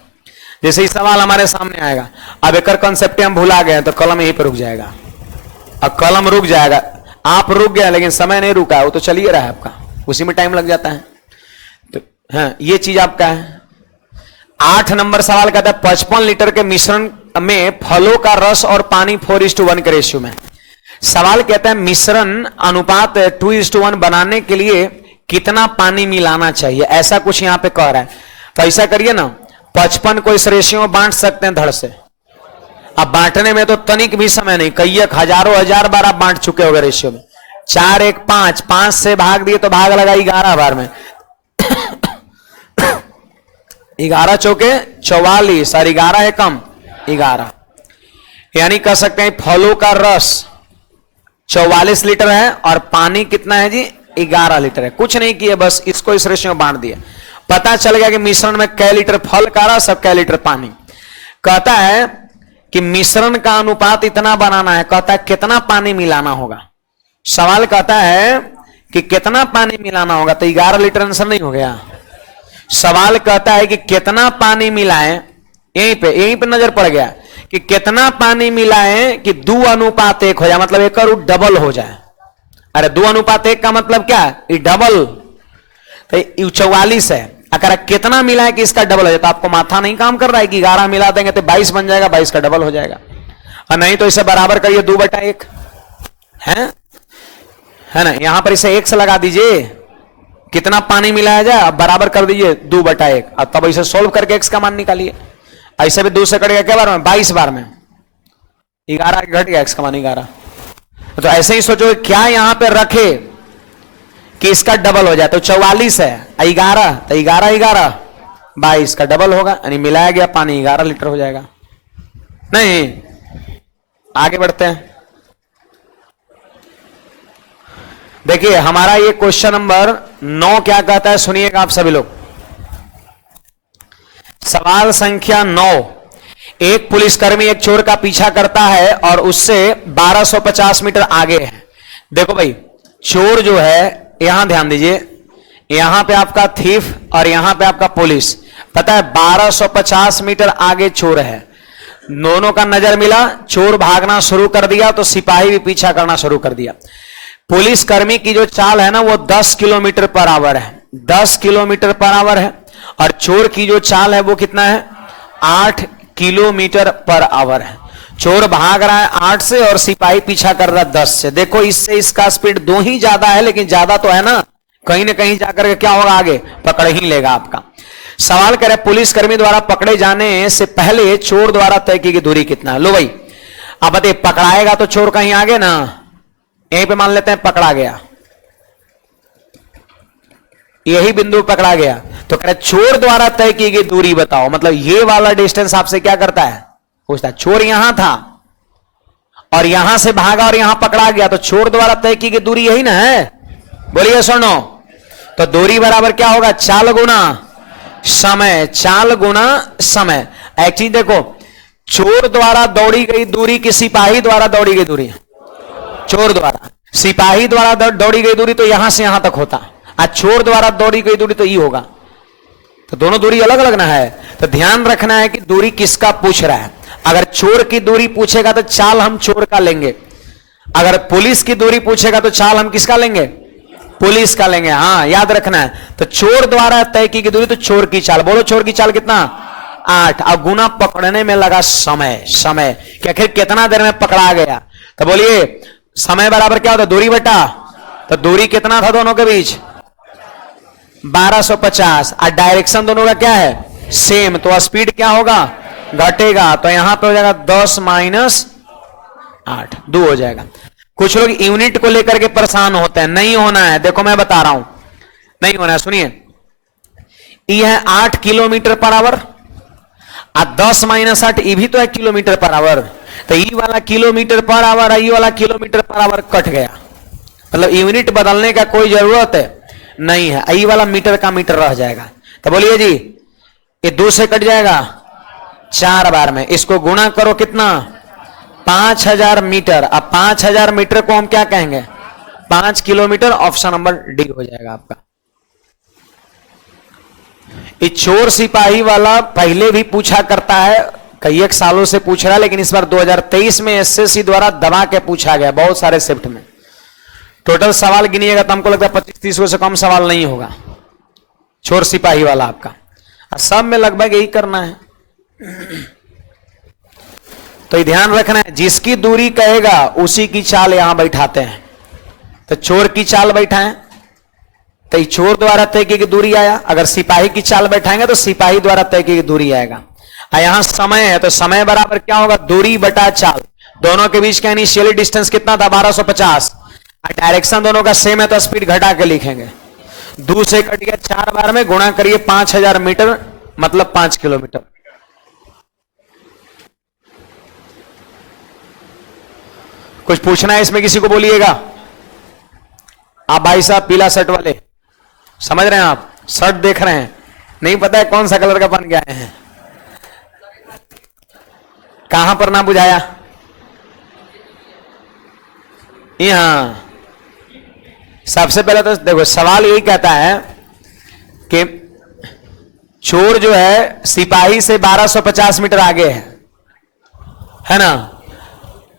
जैसे ही सवाल हमारे सामने आएगा, अब एक कॉन्सेप्ट हम भुला गए तो कलम यहीं पर रुक जाएगा। अब कलम रुक जाएगा, आप रुक गया लेकिन समय नहीं रुका, वो तो चल ही रहा है आपका, उसी में टाइम लग जाता है। तो हाँ, ये चीज आपका है। 8 नंबर सवाल कहता है 55 लीटर के मिश्रण में फलों का रस और पानी 4:1 के रेशियो में। सवाल कहता है मिश्रण अनुपात 2:1 बनाने के लिए कितना पानी मिलाना चाहिए, ऐसा कुछ यहां पे कह रहा है। तो ऐसा करिए ना, 55 को इस रेशियो में बांट सकते हैं धड़ से। अब बांटने में तो तनिक भी समय नहीं, कई हजारों हजार बार आप बांट चुके होंगे रेशियो में। 4 1 5, 5 से भाग दिए तो भाग लगा 11 बार में 11 चौके 44 और 11 है कम 11, यानी कह सकते हैं फलों का रस 44 लीटर है और पानी कितना है जी 11 लीटर है। कुछ नहीं किया, बस इसको इस रेशियो में बांट दिया, पता चल गया कि मिश्रण में कै लीटर फल का रस और कै लीटर पानी। कहता है कि मिश्रण का अनुपात इतना बनाना है, कहता है कितना पानी मिलाना होगा। सवाल कहता है कि कितना पानी मिलाना होगा, तो 11 लीटर आंसर नहीं हो गया। सवाल कहता है कि कितना पानी मिलाएं, यहीं पे नजर पड़ गया कि कितना पानी मिलाएं कि 2:1 हो जाए, मतलब एक रूट डबल हो जाए। अरे 2:1 का मतलब क्या है, ये डबल, तो 44 है। अगर कितना मिलाए कि इसका डबल हो जाए, तो आपको माथा नहीं काम कर रहा है कि 11 मिला देंगे तो 22 बन जाएगा, 22 का डबल हो जाएगा। और नहीं तो इसे बराबर करिए 2/1 है ना, यहां पर इसे 1 से लगा दीजिए, कितना पानी मिलाया जाए, अब बराबर कर दीजिए 2/1, और तब इसे सोल्व करके x का मान निकालिए। ऐसे भी 2 से कटेगा क्या बार में, 22 बार में, 11 घट गया, x का मान 11। तो ऐसे ही सोचो क्या यहां पे रखे कि इसका डबल हो जाए, तो 44 है, 11 तो 11 22 का डबल होगा, यानी मिलाया गया पानी 11 लीटर हो जाएगा। नहीं, आगे बढ़ते हैं। देखिए हमारा ये क्वेश्चन नंबर 9 क्या कहता है, सुनिएगा आप सभी लोग। सवाल संख्या 9, एक पुलिसकर्मी एक चोर का पीछा करता है और उससे 1250 मीटर आगे है। देखो भाई, चोर जो है, यहां ध्यान दीजिए, यहां पे आपका थीफ और यहां पे आपका पुलिस, पता है 1250 मीटर आगे चोर है। दोनों का नजर मिला, चोर भागना शुरू कर दिया तो सिपाही भी पीछा करना शुरू कर दिया। पुलिसकर्मी की जो चाल है ना वो 10 किलोमीटर पर आवर है, 10 किलोमीटर पर आवर है, और चोर की जो चाल है वो कितना है, 8 किलोमीटर पर आवर है। चोर भाग रहा है 8 से और सिपाही पीछा कर रहा है 10 से। देखो इससे इसका स्पीड 2 ही ज्यादा है, लेकिन ज्यादा तो है ना, कहीं ना कहीं जाकर के क्या होगा, आगे पकड़ ही लेगा आपका। सवाल करे पुलिसकर्मी द्वारा पकड़े जाने से पहले चोर द्वारा तय की गई दूरी कितना है। लो भाई, अब बताइए, पकड़ाएगा तो चोर कहीं आगे ना, यहीं पे मान लेते हैं पकड़ा गया, यही बिंदु पकड़ा गया, तो कह रहे चोर द्वारा तय की गई दूरी बताओ। मतलब ये वाला डिस्टेंस आपसे क्या करता है, पूछता है। चोर यहां था और यहां से भागा और यहां पकड़ा गया, तो चोर द्वारा तय की गई दूरी यही ना है, बोलिए सुनो। तो दूरी बराबर क्या होगा, चाल गुना समय, चाल गुना समय। एक चीज देखो, चोर द्वारा दौड़ी गई दूरी कि सिपाही द्वारा दौड़ी गई दूरी, चोर द्वारा। सिपाही द्वारा दौड़ी गई दूरी तो यहां से यहां तक होता, आज चोर द्वारा दौड़ी गई दूरी तो ये होगा, तो दोनों दूरी अलग अलग ना है। तो ध्यान रखना है कि दूरी किसका पूछ रहा है। अगर चोर की दूरी पूछेगा तो चाल हम चोर का लेंगे, अगर पुलिस की दूरी पूछेगा तो चाल हम किसका लेंगे, पुलिस का लेंगे। हाँ याद रखना है। तो चोर द्वारा तय की गई दूरी तो चोर की चाल, बोलो चोर की चाल कितना, 8। अब गुना पकड़ने में लगा समय, समय कि आखिर कितना देर में पकड़ा गया, तो बोलिए समय बराबर क्या होता है, दूरी बटा, तो दूरी कितना था दोनों के बीच, 1250। और डायरेक्शन दोनों का क्या है, सेम, तो स्पीड क्या होगा, घटेगा। तो यहां पे हो जाएगा 10 - 8, 2 हो जाएगा। कुछ लोग यूनिट को लेकर के परेशान होते हैं, नहीं होना है, देखो मैं बता रहा हूं, नहीं होना है। सुनिए, ये है 8 किलोमीटर पर आवर, और 10 - 8 ये भी तो है किलोमीटर पर आवर, तो ये वाला किलोमीटर पर आवर, ये वाला किलोमीटर पर आवर कट गया, मतलब यूनिट बदलने का कोई जरूरत है नहीं है, ये वाला मीटर का मीटर रह जाएगा। तो बोलिए जी, ये 2 से कट जाएगा 4 बार में, इसको गुणा करो कितना, 5000 मीटर। अब 5000 मीटर को हम क्या कहेंगे, 5 किलोमीटर। ऑप्शन नंबर डी हो जाएगा आपका। ये चोर सिपाही वाला पहले भी पूछा करता है, कई एक सालों से पूछ रहा है, लेकिन इस बार 2023 में एसएससी द्वारा दबा के पूछा गया बहुत सारे शिफ्ट में। टोटल सवाल गिनिएगा तो हमको लगता है 25-30 से कम सवाल नहीं होगा चोर सिपाही वाला आपका, सब में लगभग यही करना है। तो ध्यान रखना है, जिसकी दूरी कहेगा उसी की चाल यहां बैठाते हैं। तो चोर की चाल बैठाएं तो चोर द्वारा तय की दूरी आया, अगर सिपाही की चाल बैठाएंगे तो सिपाही द्वारा तय की दूरी आएगा। यहां समय है तो समय बराबर क्या होगा, दूरी बटा चाल। दोनों के बीच का इनिशियल डिस्टेंस कितना था, 1250। डायरेक्शन दोनों का सेम है तो स्पीड घटा के लिखेंगे, 2 से कट गया 4 बार में, गुणा करिए 5000 मीटर मतलब 5 किलोमीटर। कुछ पूछना है इसमें किसी को, बोलिएगा। आप भाई साहब पीला शर्ट वाले, समझ रहे हैं आप, शर्ट देख रहे हैं, नहीं पता है कौन सा कलर का पहन के आए हैं, कहां पर ना बुझाया? यहां। सबसे पहले तो देखो सवाल यही कहता है कि चोर जो है सिपाही से 1250 मीटर आगे है ना।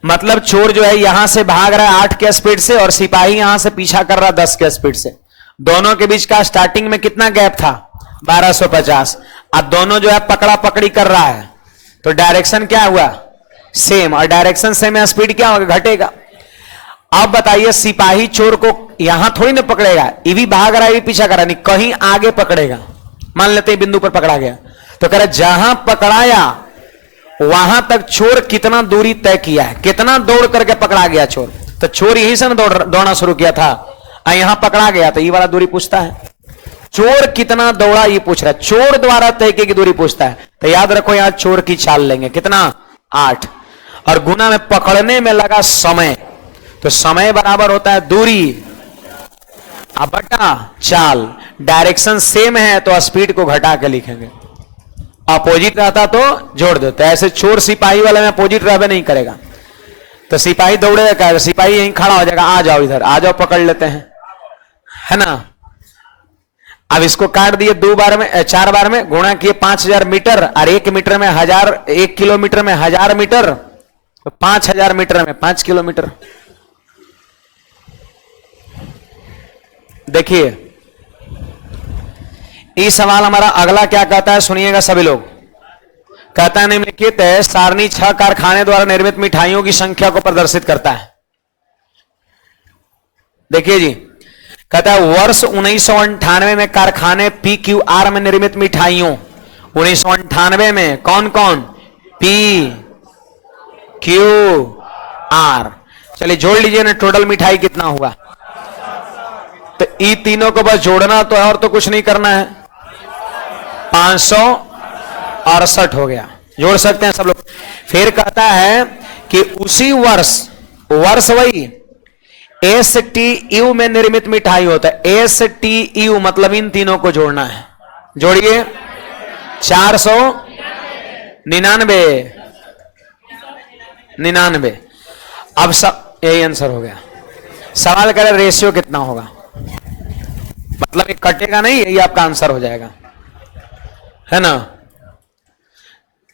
मतलब चोर जो है यहां से भाग रहा है 8 के स्पीड से और सिपाही यहां से पीछा कर रहा है 10 के स्पीड से। दोनों के बीच का स्टार्टिंग में कितना गैप था? 1250। अब दोनों जो है पकड़ा पकड़ी कर रहा है तो डायरेक्शन क्या हुआ? सेम। और डायरेक्शन सेम है, स्पीड क्या होगा? घटेगा। अब बताइए सिपाही चोर को यहां थोड़ी ना पकड़ेगा, ये भी भाग रहा है, ये पीछा कर रहा है, नहीं कहीं आगे पकड़ेगा। मान लेते हैं बिंदु पर पकड़ा गया तो कह रहा जहां पकड़ाया वहां तक चोर कितना दूरी तय किया है, कितना दौड़ करके पकड़ा गया चोर। तो चोर यही से ना दौड़ना शुरू किया था, यहां पकड़ा गया तो ये वाला दूरी पूछता है। चोर कितना दौड़ा ये पूछ रहा है, चोर द्वारा तय की दूरी पूछता है। तो याद रखो यहां चोर की चाल लेंगे, कितना? 8। और गुना में पकड़ने में लगा समय, तो समय बराबर होता है दूरी अब बटा चाल। डायरेक्शन सेम है तो स्पीड को घटा के लिखेंगे, अपोजिट रहता तो जोड़ देते। ऐसे चोर सिपाही वाले में अपोजिट रहबे नहीं करेगा। तो सिपाही दौड़ेगा क्या? सिपाही यहीं खड़ा हो जाएगा, आ जाओ इधर, आ जाओ, पकड़ लेते हैं, है ना। अब इसको काट दिए 2 बार में, 4 बार में, गुणा किए 5000 मीटर और 1 मीटर में 1000, 1 किलोमीटर में 1000 मीटर, तो 5000 मीटर में 5 किलोमीटर। देखिए ये सवाल हमारा अगला क्या कहता है, सुनिएगा सभी लोग। कहता है निम्नलिखित है सारणी 6 कारखाने द्वारा निर्मित मिठाइयों की संख्या को प्रदर्शित करता है। देखिए जी, कहता है वर्ष 1998 में कारखाने PQR में निर्मित मिठाइयों, 1998 में कौन कौन? PQR। चलिए जोड़ लीजिए ना, टोटल मिठाई कितना हुआ? तो ई तीनों को बस जोड़ना तो है और तो कुछ नहीं करना है। 568 हो गया, जोड़ सकते हैं सब लोग। फिर कहता है कि उसी वर्ष वही STU में निर्मित मिठाई होता है। STU मतलब इन तीनों को जोड़ना है, जोड़िए। 499। अब सब यही आंसर हो गया। सवाल करे रेशियो कितना होगा, मतलब ये कटेगा नहीं, यही आपका आंसर हो जाएगा, है ना।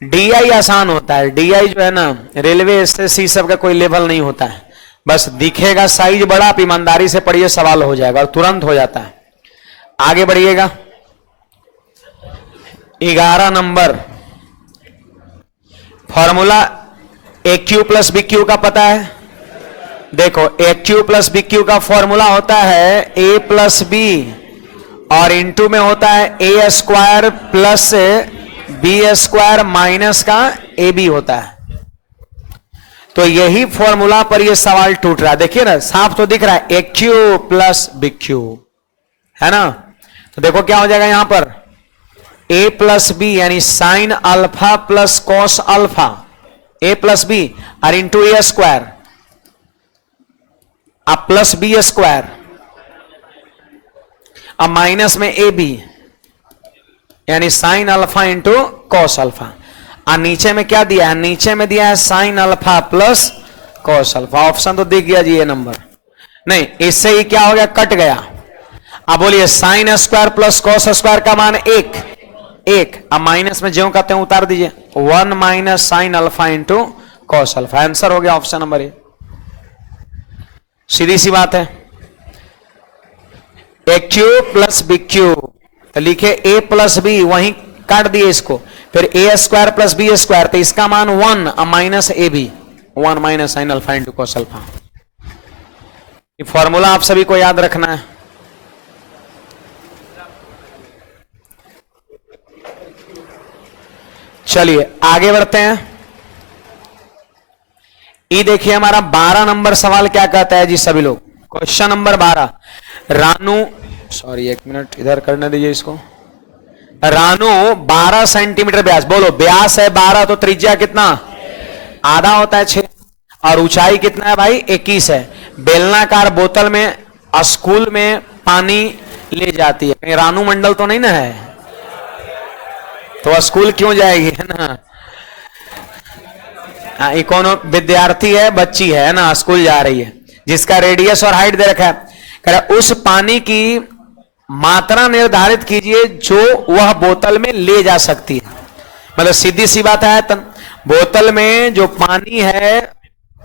DI आसान होता है, DI जो है ना रेलवे SSC सब का कोई लेवल नहीं होता है, बस दिखेगा साइज बड़ा, आप ईमानदारी से पढ़िए सवाल हो जाएगा और तुरंत हो जाता है। आगे बढ़िएगा। 11 number formula AQ plus BQ का पता है। देखो AQ प्लस BQ का फॉर्मूला होता है A प्लस B और इंटू में होता है A square plus B square minus का AB होता है। तो यही फॉर्मूला पर ये सवाल टूट रहा है। देखिए ना, साफ तो दिख रहा है AQ प्लस BQ, है ना। तो देखो क्या हो जाएगा यहां पर A प्लस B यानी sine alpha plus cos alpha, A plus B और इंटू A स्क्वायर अब प्लस B स्क्वायर, अब माइनस में AB यानी sine alpha into cos alpha. और नीचे में क्या दिया है? नीचे में दिया है sine alpha plus cos alpha. Option तो दिख गया जी, ये नंबर नहीं, इससे ही क्या हो गया? कट गया। अब बोलिए sine square plus cos square का मान 1। अब माइनस में ज्यों कहते हैं उतार दीजिए, 1 minus sine alpha into cos alpha. Answer हो गया ऑप्शन नंबर ए। सीधी सी बात है। AQ प्लस BQ तो लिखे A प्लस B, वहीं काट दिए इसको, फिर A square plus B square, तो इसका मान 1 minus AB, 1 minus sine alpha into cos alpha. ये फॉर्मूला आप सभी को याद रखना है। चलिए आगे बढ़ते हैं। ये देखिए हमारा 12 नंबर सवाल क्या कहता है जी सभी लोग। Question number 12, Ranu, sorry 1 minute इधर करने दीजिए इसको। रानू 12 सेंटीमीटर व्यास, बोलो व्यास है 12 तो त्रिज्या कितना? आधा होता है 6, और ऊंचाई कितना है भाई? 21 है। बेलनाकार बोतल में स्कूल में पानी ले जाती है, कहीं रानू मंडल तो नहीं ना है, तो स्कूल क्यों जाएगी, है ना। इकोनो विद्यार्थी है, बच्ची है ना, स्कूल जा रही है, जिसका रेडियस और हाइट दे रखा है। कह रहा उस पानी की मात्रा निर्धारित कीजिए जो वह बोतल में ले जा सकती है। मतलब सीधी सी बात है, बोतल में जो पानी है,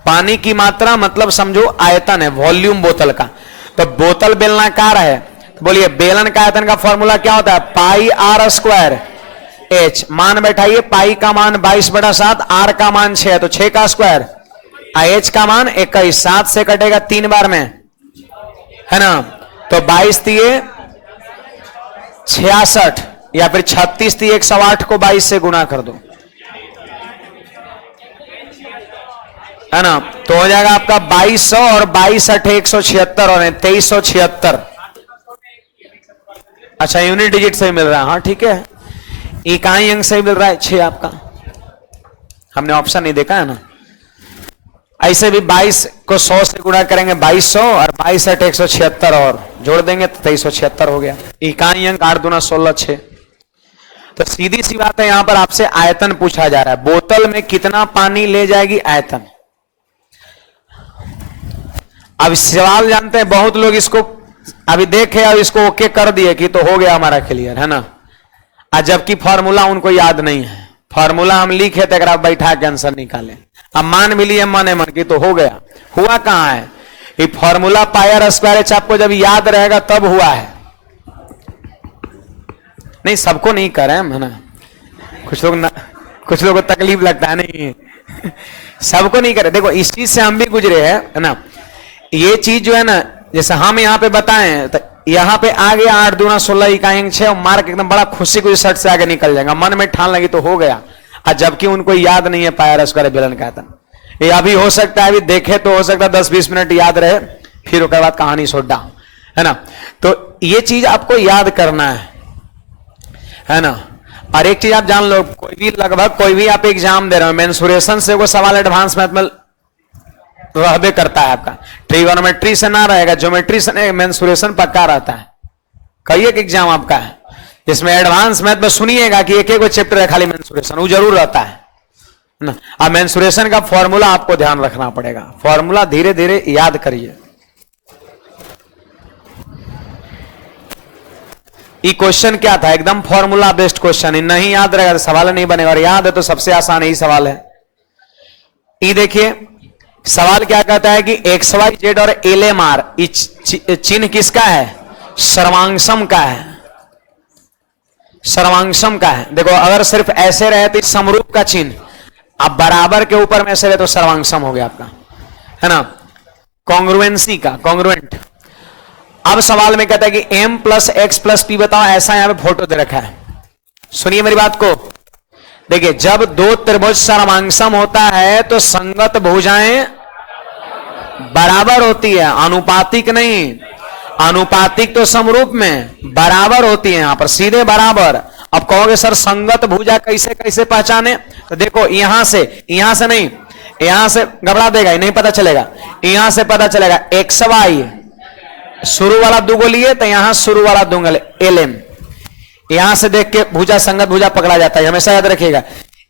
पानी की मात्रा मतलब समझो आयतन है, वॉल्यूम बोतल का। तो बोतल बेलनाकार है, तो बोलिए बेलन का आयतन का फॉर्मूला क्या होता है? पाई आर स्क्वायर एच। मान बैठाइए, पाई का मान 22/7, आर का मान 6 तो 6 का स्क्वायर, एच का मान 21, 7 से कटेगा 3 बार में, है ना। तो 22 दिए 66 या फिर 36 दिए 108 को 22 से गुना कर दो, है ना। तो हो जाएगा आपका 2200 और 22 8 176 और 2376। अच्छा यूनिट डिजिट से मिल रहा है, हाँ ठीक है, इकाई अंक से मिल रहा है 6 आपका। हमने ऑप्शन नहीं देखा है ना। ऐसे भी 22 को 100 से गुणा करेंगे 2200 और 22 8 176 और जोड़ देंगे तो 2376 हो गया। इकाई अंक 8 दूना 16 6। तो सीधी सी बात है, यहां पर आपसे आयतन पूछा जा रहा है, बोतल में कितना पानी ले जाएगी आयतन। अब सवाल जानते हैं बहुत लोग, इसको अभी देखे और इसको ओके कर दिए कि तो हो गया हमारा क्लियर, है ना। जबकि फॉर्मूला उनको याद नहीं है, फॉर्मूला हम लिखे थे, अगर आप बैठा के आंसर निकाले, अब मान भी लिए मन मन की तो हो गया। हुआ कहां है ये फॉर्मूला? पायर स्क्वायर एच आपको जब याद रहेगा तब हुआ है। नहीं सबको नहीं करें है ना, कुछ लोग को तकलीफ लगता है, नहीं सबको नहीं करे। देखो इस चीज से हम भी गुजरे हैं, है ना। ये चीज जो है ना, जैसे हम यहाँ पे बताएं तो यहाँ पे आ गया 8 दूना 16 इकाई 6 और मार्क एकदम बड़ा खुशी खुशी शर्ट से आगे निकल जाएगा, मन में ठान लगी तो हो गया। और जबकि उनको याद नहीं है पायर स्क्वायर बेलन का था। ये अभी हो सकता है, अभी देखे तो हो सकता है 10-20 मिनट याद रहे, फिर उसके बाद कहानी सोडा, है ना। तो ये चीज आपको याद करना है ना। और एक चीज आप जान लो, कोई भी लगभग कोई भी आप एग्जाम दे रहे हो, मेंसुरेशन से वो सवाल एडवांस मैथ में रहबे करता है आपका। ट्रिगोनोमेट्री से ना रहेगा, ज्योमेट्री से मेंसुरेशन पक्का रहता है। कई एक एग्जाम आपका है जिसमें एडवांस मैथ में सुनिएगा कि एक चैप्टर है खाली मेंसुरेशन, वो जरूर रहता है ना। अब मेंसुरेशन का फॉर्मूला आपको ध्यान रखना पड़ेगा, फॉर्मूला धीरे धीरे याद करिए। ये क्वेश्चन क्या था? एकदम फॉर्मूला बेस्ड क्वेश्चन है, नहीं याद रहेगा तो सवाल नहीं बनेगा, और याद है तो सबसे आसान यही सवाल है। ये देखिए सवाल क्या कहता है कि एक्स वाई जेड और एल एम आर चिन्ह किसका है? सर्वांगसम का है, सर्वांगसम का है। देखो अगर सिर्फ ऐसे रहे तो समरूप का चिन्ह, अब बराबर के ऊपर में ऐसे रहे तो सर्वांगसम हो गया आपका, है ना, कॉन्ग्रुएंसी का, कॉन्ग्रुएंट। अब सवाल में कहता है कि m plus x plus P बताओ, ऐसा यहां पे फोटो दे रखा है। सुनिए मेरी बात को, देखिए जब दो त्रिभुज सर्वांगसम होता है तो संगत भुजाएं बराबर होती है, अनुपातिक नहीं। अनुपातिक तो समरूप में, बराबर होती है यहां पर सीधे बराबर। अब कहोगे सर संगत भुजा कैसे कैसे पहचाने? तो देखो यहां से नहीं, यहां से घबरा देगा, नहीं पता चलेगा, यहां से पता चलेगा। एक्स वाई शुरू वाला दूगो लिए तो यहां शुरू वाला दूंगा एल एम, यहां से देख के भुजा संगत भुजा पकड़ा जाता है, हमेशा याद रखिएगा।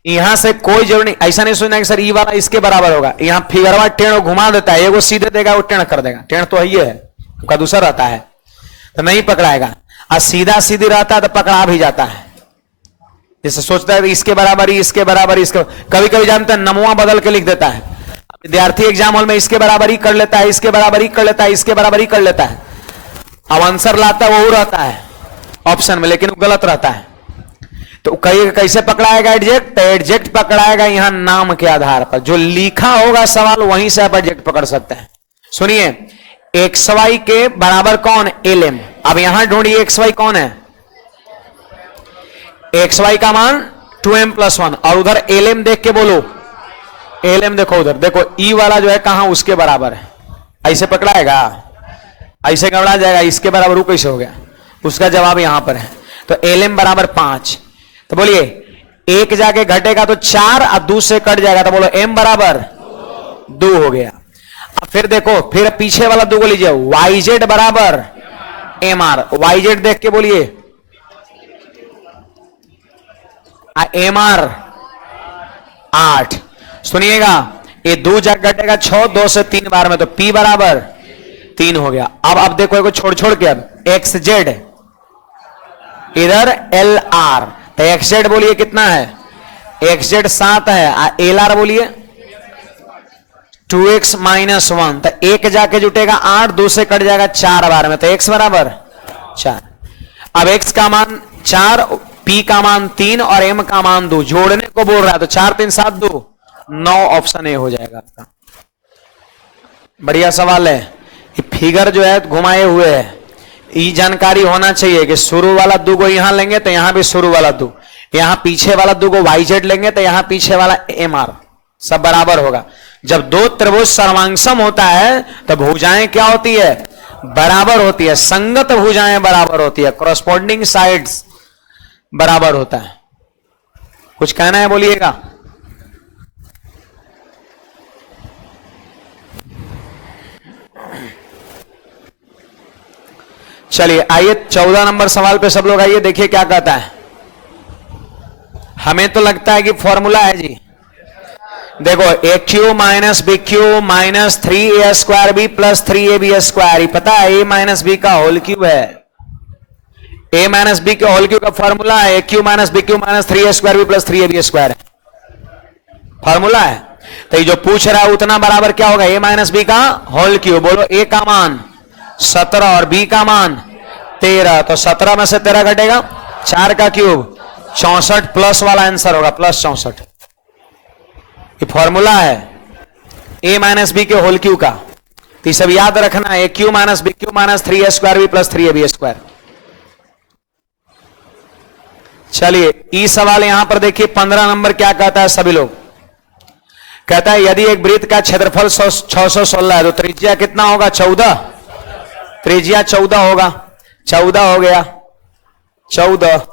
यहां से कोई जरूर नहीं, ऐसा नहीं सोचना कि सर ई वाला इसके बराबर होगा। यहां फिगरवा टेढ़ घुमा देता है, एगो सीधे देगा वो टेढ़ कर देगा, टेढ़ तो ये है उसका दूसरा रहता है तो नहीं पकड़ाएगा, और सीधा सीधी रहता है तो पकड़ा भी जाता है। जैसे सोचता है इसके बराबर ही, इसके बराबर ही, इसके कभी कभी जानते हैं नमवा बदल के लिख देता है विद्यार्थी एग्जाम हॉल में, इसके बराबर ही कर लेता है, इसके बराबर ही कर लेता है, इसके बराबर ही कर लेता है। अब आंसर लाता है वो रहता है ऑप्शन में, लेकिन वो गलत रहता है। तो कैसे पकड़ाएगा एडजेक्ट? तो एडजेक्ट पकड़ाएगा यहां नाम के आधार पर, जो लिखा होगा सवाल वहीं से आप एडजेक्ट पकड़ सकते हैं। सुनिए एक्स वाई के बराबर कौन? L M. अब यहां ढूंढिए एक्स वाई कौन है? एक्स वाई का मान 2m + 1, और उधर एल एम देख के बोलो, एल एम देखो उधर, देखो ई वाला जो है कहां उसके बराबर है, ऐसे पकड़ाएगा, ऐसे घबरा जाएगा, इसके बराबर वो कैसे हो गया? उसका जवाब यहां पर है। तो एल एम बराबर 5, तो बोलिए एक जाके घटेगा तो 4 और 2 से कट जाएगा तो बोलो m बराबर 2 हो गया। अब फिर देखो, फिर पीछे वाला 2 को लीजिए, वाई जेड बराबर एम आर, वाई जेड देख के बोलिए एम आर 8, सुनिएगा, ये 2 जग घटेगा 6, 2 से 3 बार में, तो P बराबर 3 हो गया। अब देखो इसको छोड़ छोड़ के, अब एक्स जेड इधर एल आर, तो एक्स जेड बोलिए कितना है, एक्स जेड 7 है, एल आर बोलिए 2x माइनस 1, तो 1 जाके जुटेगा 8, 2 से कट जाएगा 4 बार में, तो x बराबर 4। अब x का मान 4, p का मान 3 और m का मान 2, जोड़ने को बोल रहा है, तो 4 3 7 2 9, ऑप्शन ए हो जाएगा आपका। बढ़िया सवाल है। ये फिगर जो है घुमाए हुए है, ये जानकारी होना चाहिए कि शुरू वाला 2 को यहां लेंगे तो यहां भी शुरू वाला 2, यहां पीछे वाला 2 को वाई जेड लेंगे तो यहां पीछे वाला एम आर, सब बराबर होगा। जब 2 त्रिभुज सर्वांगसम होता है तो भुजाएं क्या होती है, बराबर होती है, संगत भुजाएं बराबर होती है, कॉरस्पॉन्डिंग साइड्स बराबर होता है। कुछ कहना है बोलिएगा। चलिए आइए 14 नंबर सवाल पे सब लोग आइए, देखिए क्या कहता है। हमें तो लगता है कि फॉर्मूला है जी, देखो a cube minus b cube minus 3a square b plus 3ab square, पता है ए माइनस बी का होल क्यूब है, ए माइनस बी के होल क्यूब का फॉर्मूला है a cube minus b cube minus 3a square b plus 3ab square formula है। तो ये जो पूछ रहा है उतना बराबर क्या होगा, ए माइनस बी का होल क्यूब, बोलो ए का मान 17 और बी का मान 13, तो 17 में से 13 घटेगा, 4 का क्यूब 64, प्लस वाला आंसर होगा प्लस 64। ये फॉर्मूला है ए माइनस बी के होल क्यू का, तो ये सब याद रखना है, a cube minus b cube minus 3a square b plus 3ab square. चलिए ई सवाल यहां पर देखिए 15 नंबर क्या कहता है, सभी लोग कहता है यदि एक वृत्त का क्षेत्रफल 616 है तो त्रिज्या कितना होगा, 14, त्रिज्या 14 होगा, 14 हो गया, 14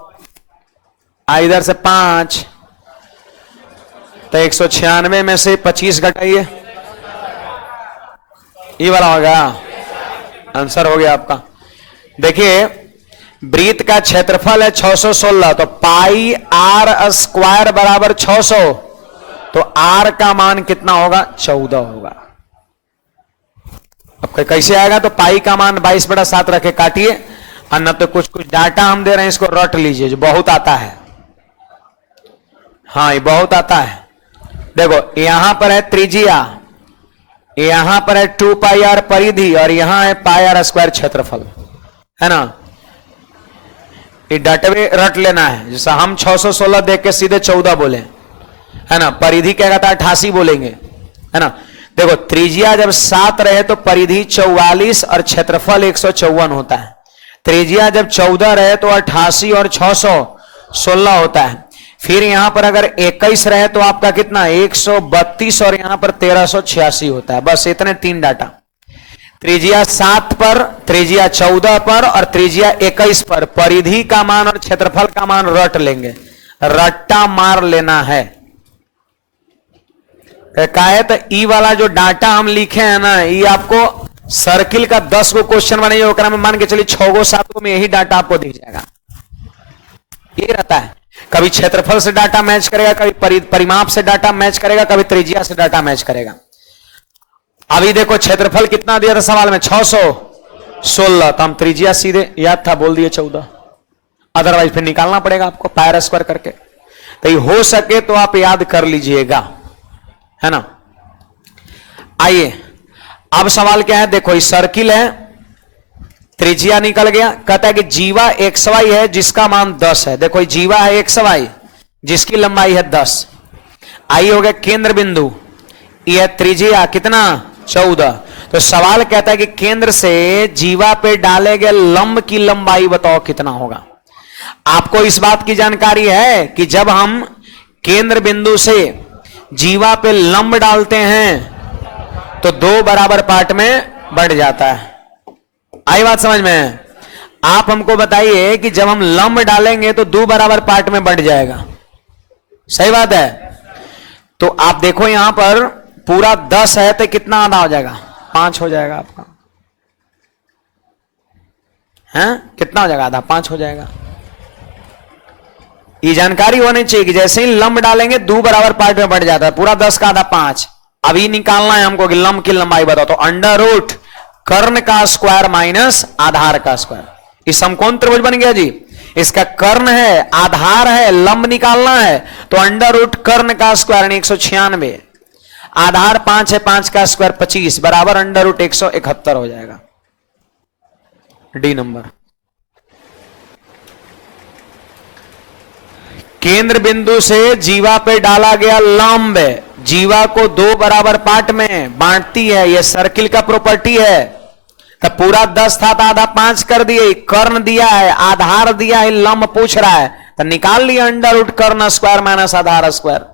इधर से 5, तो 196 में से 25 घटाइए, ये वाला होगा आंसर हो गया आपका। देखिए वृत्त का क्षेत्रफल है 616, तो पाई आर स्क्वायर बराबर 600, तो आर का मान कितना होगा, 14 होगा। अब कैसे आएगा, तो पाई का मान 22/7 रखे काटिए, और न तो कुछ कुछ डाटा हम दे रहे हैं, इसको रट लीजिए, जो बहुत आता है, हाँ ये बहुत आता है। देखो यहां पर है त्रिज्या, यहां पर है 2 पाई आर परिधि, और यहां है पाई आर स्क्वायर क्षेत्रफल, है ना। ये डटवे रट लेना है, जैसा हम 616 देख के सीधे 14 बोले, है ना, परिधि क्या कहता है 88 बोलेंगे, है ना। देखो त्रिज्या जब 7 रहे तो परिधि 44 और क्षेत्रफल 154 होता है, त्रिज्या जब 14 रहे तो 88 और 616 होता है, फिर यहां पर अगर 21 रहे तो आपका कितना 132 और यहां पर 1386 होता है। बस इतने 3 डाटा, त्रिज्या 7 पर, त्रिज्या 14 पर और त्रिज्या 21 पर परिधि का मान और क्षेत्रफल का मान रट लेंगे, रट्टा मार लेना है। क्या है, तो ई वाला जो डाटा हम लिखे हैं ना, ये आपको सर्किल का 10 को क्वेश्चन बनाइए, ओकरा में मान के चलिए 6 गो 7 गो में यही डाटा आपको दिख जाएगा। ये रहता है, कभी क्षेत्रफल से डाटा मैच करेगा, कभी परिमाप से डाटा मैच करेगा, कभी त्रिज्या से डाटा मैच करेगा। अभी देखो क्षेत्रफल कितना दिया था सवाल में, 616, तो हम त्रिज्या सीधे याद था बोल दिए 14, अदरवाइज फिर निकालना पड़ेगा आपको पायर स्क्वायर करके। तो ये हो सके तो आप याद कर लीजिएगा, है ना। आइए अब सवाल क्या है, देखो ये सर्किल है, त्रिज्या निकल गया, कहता है कि जीवा XY है जिसका मान 10 है। देखो जीवा है XY जिसकी लंबाई है 10, आई हो गया केंद्र बिंदु, यह त्रिज्या कितना 14। तो सवाल कहता है कि केंद्र से जीवा पे डाले गए लंब की लंबाई बताओ कितना होगा। आपको इस बात की जानकारी है कि जब हम केंद्र बिंदु से जीवा पे लंब डालते हैं तो 2 बराबर पार्ट में बढ़ जाता है। आई बात समझ में। आप हमको बताइए कि जब हम लंब डालेंगे तो 2 बराबर पार्ट में बढ़ जाएगा, सही बात है। तो आप देखो यहां पर पूरा 10 है तो कितना आधा हो जाएगा, 5 हो जाएगा आपका, हैं कितना हो जाएगा, आधा 5 हो जाएगा। ये जानकारी होनी चाहिए कि जैसे ही लंब डालेंगे दो बराबर पार्ट में बढ़ जाता है, पूरा 10 का आधा 5। अभी निकालना है हमको कि लंब की लंबाई बताओ, तो अंडर रूट कर्ण का स्क्वायर माइनस आधार का स्क्वायर, ये समकोण त्रिभुज बन गया जी। इसका कर्ण है, आधार है, लंब निकालना है, तो अंडर रूट कर्ण का स्क्वायर 196, आधार 5 है, 5 का स्क्वायर 25 बराबर अंडर रूट 171 हो जाएगा। D number. केंद्र बिंदु से जीवा पे डाला गया लंब जीवा को दो बराबर पार्ट में बांटती है, यह सर्किल का प्रॉपर्टी है। तो पूरा 10 था तो आधा 5 कर दिए, कर्ण दिया है, आधार दिया है, लंब पूछ रहा है, तो निकाल लिया अंडर रूट कर्ण स्क्वायर माइनस आधार स्क्वायर।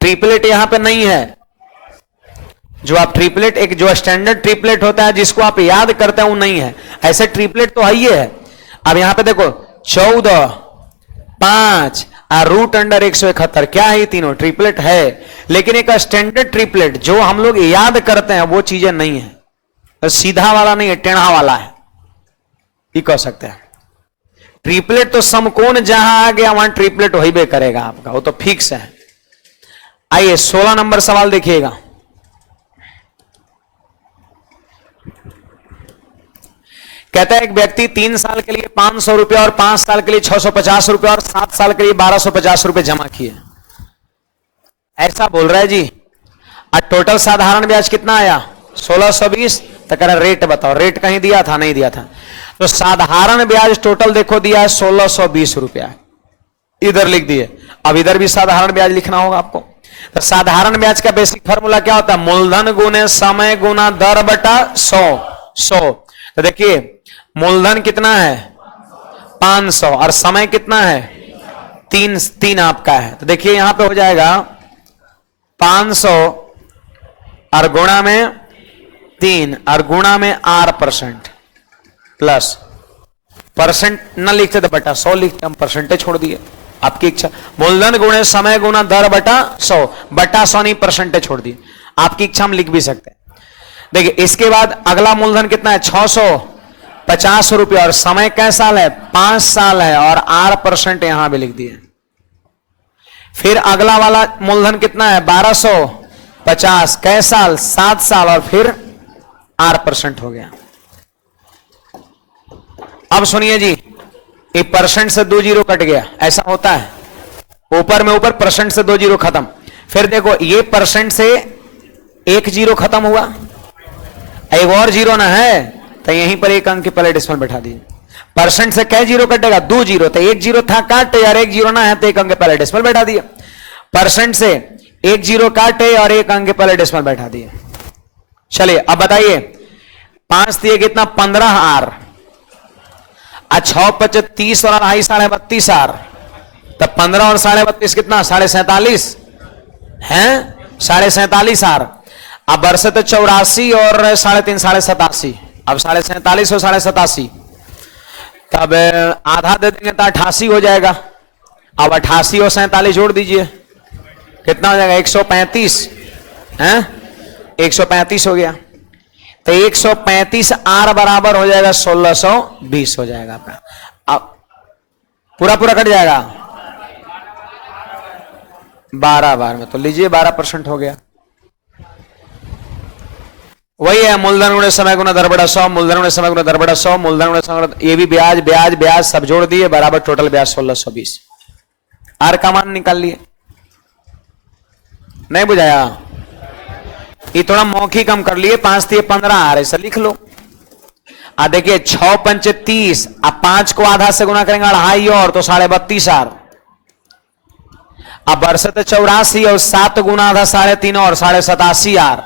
ट्रिपलेट यहां पे नहीं है, जो आप ट्रिपलेट, एक जो स्टैंडर्ड ट्रिपलेट होता है जिसको आप याद करते हैं वो नहीं है, ऐसे ट्रिपलेट तो है। अब यहां पे देखो 14, 5 और रूट अंडर 171, क्या है? ये तीनों ट्रिपलेट है, लेकिन एक स्टैंडर्ड ट्रिपलेट जो हम लोग याद करते हैं वो चीजें नहीं है, तो सीधा वाला नहीं है, टेढ़ा वाला है, ये कह सकते हैं। ट्रिपलेट तो समकोण जहां आ गया वहां ट्रिपलेट हो ही करेगा आपका, वो तो फिक्स है। आइए 16 नंबर सवाल देखिएगा। कहता है एक व्यक्ति 3 साल के लिए 500 रुपया और 5 साल के लिए 650 रुपया और 7 साल के लिए 1250 रुपए जमा किए, ऐसा बोल रहा है जी। और टोटल साधारण ब्याज कितना आया? 1620। तो कह रहा रेट बताओ, रेट कहीं दिया था? नहीं दिया था। तो साधारण ब्याज टोटल देखो दिया है 1620 रुपया, इधर लिख दिए। अब इधर भी साधारण ब्याज लिखना होगा आपको। तो साधारण ब्याज का बेसिक फॉर्मूला क्या होता है? मूलधन गुने समय गुना दर बटा 100। तो देखिए मूलधन कितना है? 500 और समय कितना है? 3 आपका है। तो देखिए यहां पे हो जाएगा 500 और गुणा में 3 और गुणा में R% प्लस परसेंट न लिखते तो बटा 100 लिखते, हम परसेंटेज छोड़ दिए, आपकी इच्छा। मूलधन गुणे समय गुना दर बटा 100, बटा 100 नहीं परसेंटेज छोड़ दिए, आपकी इच्छा, हम लिख भी सकते हैं। देखिए इसके बाद अगला मूलधन कितना है? 650 रुपया और समय कै साल है? 5 साल है और R% यहां भी लिख दिए। फिर अगला वाला मूलधन कितना है? 1250, कै साल? 7 साल और फिर R% हो गया। अब सुनिए जी, ये परसेंट से 2 जीरो कट गया, ऐसा होता है, ऊपर में ऊपर परसेंट से 2 जीरो खत्म। फिर देखो ये परसेंट से 1 जीरो खत्म हुआ, एक और जीरो ना है तो यहीं पर 1 अंक के पहले डेसिमल बैठा दिए। परसेंट से कै जीरो कटेगा? 2 जीरो, तो 1 जीरो था काटे और 1 जीरो ना है तो 1 अंक के पहले डेसिमल बैठा दिए। परसेंट से 1 जीरो काटे और 1 अंक के पहले डेसिमल बैठा दिए। चलिए अब बताइए 5 दिए कितना? 15R, 6 × 30 और 2.5 32 R, तब 15 और 32.5 कितना? 47.5 है, 47.5 R। अब बरसे तो 84 और 3.5 87, अब 47.5 और 87.5, तब आधा दे देंगे तो 88 हो जाएगा। अब 88 और 47 जोड़ दीजिए, कितना हो जाएगा? 135 है, 135 हो गया। तो 135 R बराबर हो जाएगा 1620 हो जाएगा आपका। अब पूरा पूरा कट जाएगा 12 बार में, तो लीजिए 12% हो गया। वही है मूलधन गुणे समय गुना दर बटा 100, मूलधन गुणे समय गुना दर बटा 100, मूलधन गुणे समय, ये भी ब्याज ब्याज ब्याज सब जोड़ दिए बराबर टोटल ब्याज 1620। आर का मान निकाल लिए, नहीं बुझाया? ये थोड़ा मौखिक कम कर लिए, 5 दिए 15 R, ऐसा लिख लो। देखिए 6 × 30, अब 5 को आधा से गुना करेंगे 2.5 और तो 32.5 R। अब बरसे तो 84 और 7 गुना आधा 3.5 और 87.5 R।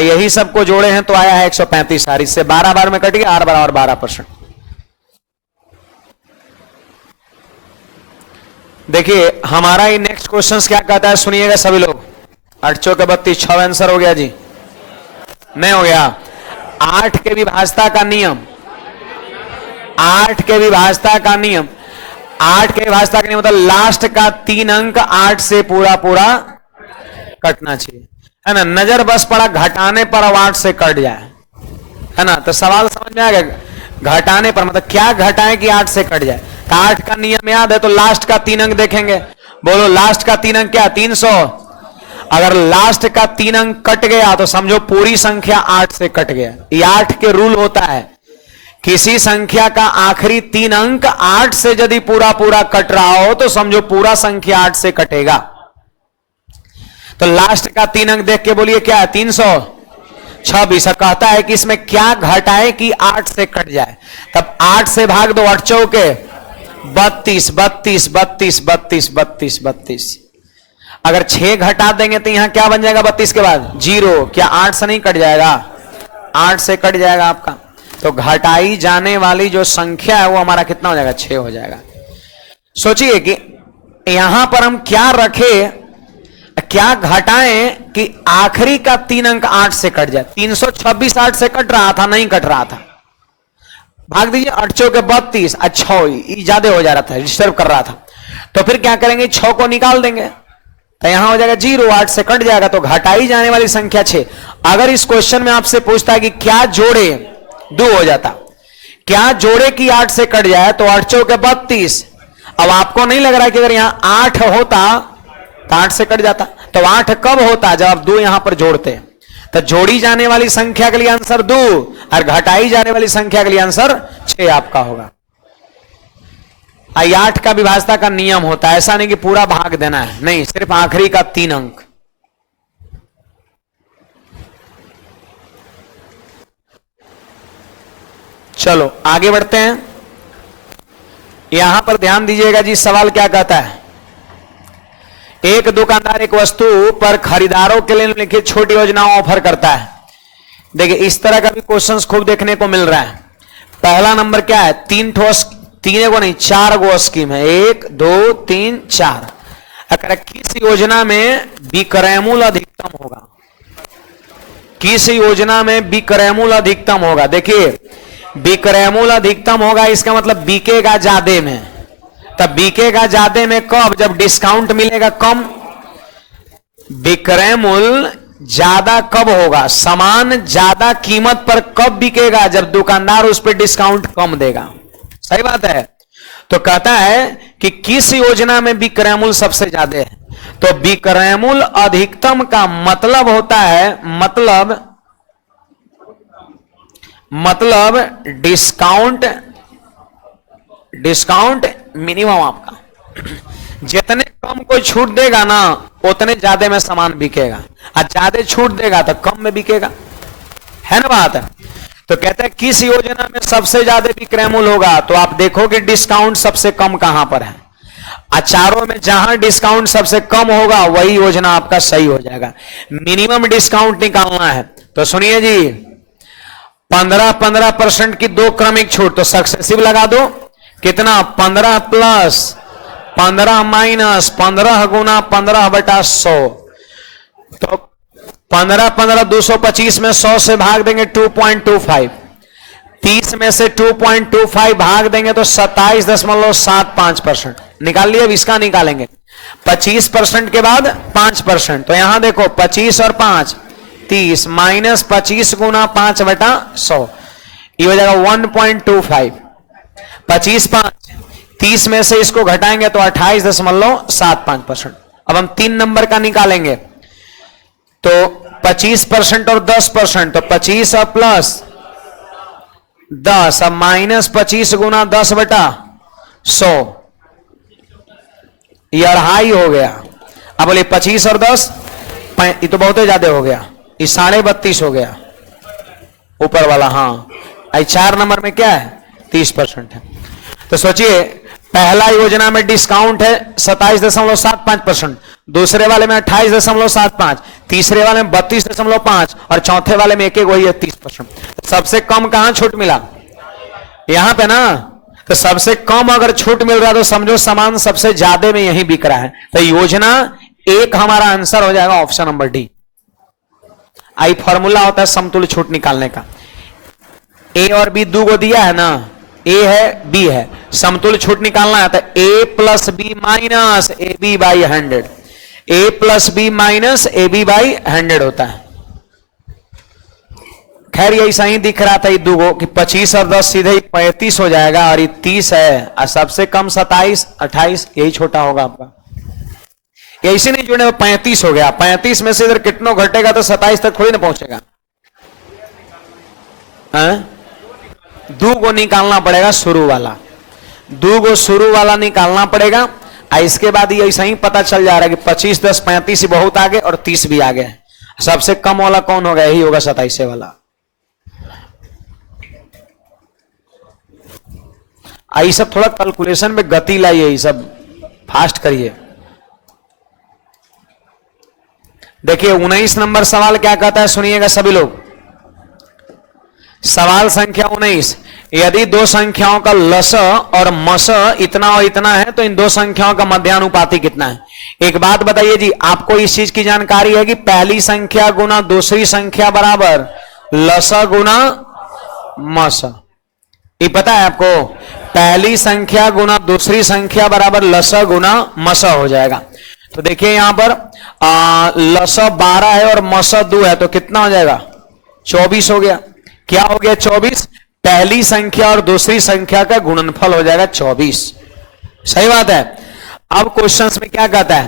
यही सबको जोड़े हैं तो आया है 135 R। इससे 12 बार में कट गया, R बराबर 12%। देखिए हमारा ये नेक्स्ट क्वेश्चन क्या कहता है, सुनिएगा सभी लोग। 8 चौक 32, 6 आंसर हो गया जी, नहीं हो गया। 8 के विभाजता का नियम, 8 के विभाजता का नियम, 8 के विभाजता का नियम मतलब लास्ट का 3 अंक 8 से पूरा पूरा कटना चाहिए, है ना। नजर बस पड़ा घटाने पर अब 8 से कट जाए, है ना। तो सवाल समझ में आ गया, घटाने पर मतलब क्या घटाएं कि 8 से कट जाए। 8 का नियम याद है तो लास्ट का 3 अंक देखेंगे। बोलो लास्ट का 3 अंक क्या? 300। अगर लास्ट का 3 अंक कट गया तो समझो पूरी संख्या 8 से कट गया। ये 8 के रूल होता है, किसी संख्या का आखिरी 3 अंक 8 से यदि पूरा पूरा कट रहा हो तो समझो पूरा संख्या 8 से कटेगा। तो लास्ट का 3 अंक देख के बोलिए क्या है? 326। कहता है कि इसमें क्या घटाए कि 8 से कट जाए। तब 8 से भाग दो 8 चौके 32, 32, 32, 32, 32, 32। अगर 6 घटा देंगे तो यहां क्या बन जाएगा? 32 के बाद 0। क्या 8 से नहीं कट जाएगा? 8 से कट जाएगा आपका। तो घटाई जाने वाली जो संख्या है वो हमारा कितना हो जाएगा? 6 हो जाएगा। सोचिए कि यहां पर हम क्या रखें, क्या घटाएं कि आखिरी का 3 अंक 8 से कट जाए। 326 8 से कट रहा था? नहीं कट रहा था। भाग दीजिए 8 चौके 32, अच्छा ज्यादा हो जा रहा था, डिस्टर्ब कर रहा था। तो फिर क्या करेंगे? 6 को निकाल देंगे तो यहां हो जाएगा 0, 8 से कट जाएगा। तो घटाई जाने वाली संख्या 6। अगर इस क्वेश्चन में आपसे पूछता है कि क्या जोड़े, 2 हो जाता। क्या जोड़े कि 8 से कट जाए तो 8 चौके 32। अब आपको नहीं लग रहा है कि अगर यहां 8 होता तो 8 से कट जाता। तो 8 कब होता? जब आप 2 यहां पर जोड़ते। तो जोड़ी जाने वाली संख्या के लिए आंसर 2 और घटाई जाने वाली संख्या के लिए आंसर 6 आपका होगा। 8 का विभाज्यता का नियम होता है, ऐसा नहीं कि पूरा भाग देना है, नहीं, सिर्फ आखिरी का 3 अंक। चलो आगे बढ़ते हैं। यहां पर ध्यान दीजिएगा जी, सवाल क्या कहता है? एक दुकानदार एक वस्तु पर खरीदारों के लिए लिखित छोटी योजनाओं ऑफर करता है। देखिए इस तरह का भी क्वेश्चंस खूब देखने को मिल रहा है। पहला नंबर क्या है? 4 गो स्कीम है, 1 2 3 4। अगर किस योजना में विक्रय मूल्य अधिकतम होगा? किस योजना में विक्रय मूल्य अधिकतम होगा? देखिए विक्रय मूल्य अधिकतम होगा इसका मतलब बिकेगा ज्यादा में। तब बिकेगा ज्यादा में कब? जब डिस्काउंट मिलेगा कम। विक्रय मूल्य ज्यादा कब होगा? सामान ज्यादा कीमत पर कब बिकेगा? जब दुकानदार उस पर डिस्काउंट कम देगा। सही बात है। तो कहता है कि किस योजना में विक्रय मूल्य सबसे ज्यादा है? तो विक्रय मूल्य अधिकतम का मतलब होता है, मतलब डिस्काउंट मिनिमम आपका। जितने कम कोई छूट देगा ना उतने ज्यादा में सामान बिकेगा, और ज्यादा छूट देगा तो कम में बिकेगा, है ना बात है। तो कहते हैं किस योजना में सबसे ज्यादा विक्रय मूल्य होगा? तो आप देखोगे डिस्काउंट सबसे कम कहां पर है। चारों में जहां डिस्काउंट सबसे कम होगा वही योजना आपका सही हो जाएगा। मिनिमम डिस्काउंट निकालना है तो सुनिए जी, 15% की 2 क्रमिक छूट, तो सक्सेसिव लगा दो। कितना? 15 प्लस 15 माइनस 15 गुना 15/100। तो 15 15 225 में 100 से भाग देंगे 2.25। 30 में से 2.25 भाग देंगे तो 27.75%। निकाल लिया। अब इसका निकालेंगे 25% के बाद 5%। तो यहां देखो 25 और 5 30 माइनस 25 गुना 5/100, ये हो जाएगा 1.25। 25 5 30 में से इसको घटाएंगे तो 28.75%। अब हम 3 नंबर का निकालेंगे तो 25% और 10%, तो 25 और प्लस 10, अब माइनस 25 गुना 10/100, ये 2.5 हो गया। अब बोले 25 और 10, ये तो बहुत ज्यादा हो गया, ये 32.5 हो गया ऊपर वाला। हाँ 4 नंबर में क्या है? 30% है। तो सोचिए पहला योजना में डिस्काउंट है 27.75%, दूसरे वाले में 28.75, तीसरे वाले में 32.5 और चौथे वाले में एक वही है 30%। तो सबसे कम कहां छूट मिला? यहां पे ना। तो सबसे कम अगर छूट मिल रहा है तो समझो सामान सबसे ज्यादा में यही बिक रहा है। तो योजना 1 हमारा आंसर हो जाएगा ऑप्शन नंबर डी। आई फॉर्मूला होता है समतुल्य छूट निकालने का। ए और बी 2 को दिया है ना, ए है बी है, समतुल्य छूट निकालना है तो a plus b minus a b by 100, a plus b minus a b by 100 होता है। खैर ये ऐसा ही दिख रहा था ये दुगो कि 25 और 10 सीधे ही 35 हो जाएगा, और ये 30 है, और सबसे कम 27 28 यही छोटा होगा आपका। ऐसे नहीं जुड़ने में 35 हो गया, 35 में से इधर कितना घटेगा तो 27 तक थोड़ी ना पहुंचेगा। दो को निकालना पड़ेगा, शुरू वाला दो को शुरू वाला निकालना पड़ेगा। इसके बाद ये ऐसा ही पता चल जा रहा है कि 25 10 35 ही बहुत आगे और 30 भी आगे। सबसे कम वाला कौन होगा? यही होगा 27 वाला। आई सब थोड़ा कैलकुलेशन में गति लाइए, ये सब फास्ट करिए। देखिए 19 नंबर सवाल क्या कहता है, सुनिएगा सभी लोग। सवाल संख्या 19, यदि दो संख्याओं का लस और मस इतना और इतना है तो इन दो संख्याओं का मध्यानुपाती कितना है? एक बात बताइए जी, आपको इस चीज की जानकारी है कि पहली संख्या गुना दूसरी संख्या बराबर लस गुना मस। ये पता है आपको? पहली संख्या गुना दूसरी संख्या बराबर लस गुना मस हो जाएगा। तो देखिए यहां पर लस 12 है और मस 2 है, तो कितना हो जाएगा? 24 हो गया। क्या हो गया? 24। पहली संख्या और दूसरी संख्या का गुणनफल हो जाएगा 24। सही बात है। अब क्वेश्चंस में क्या कहता है?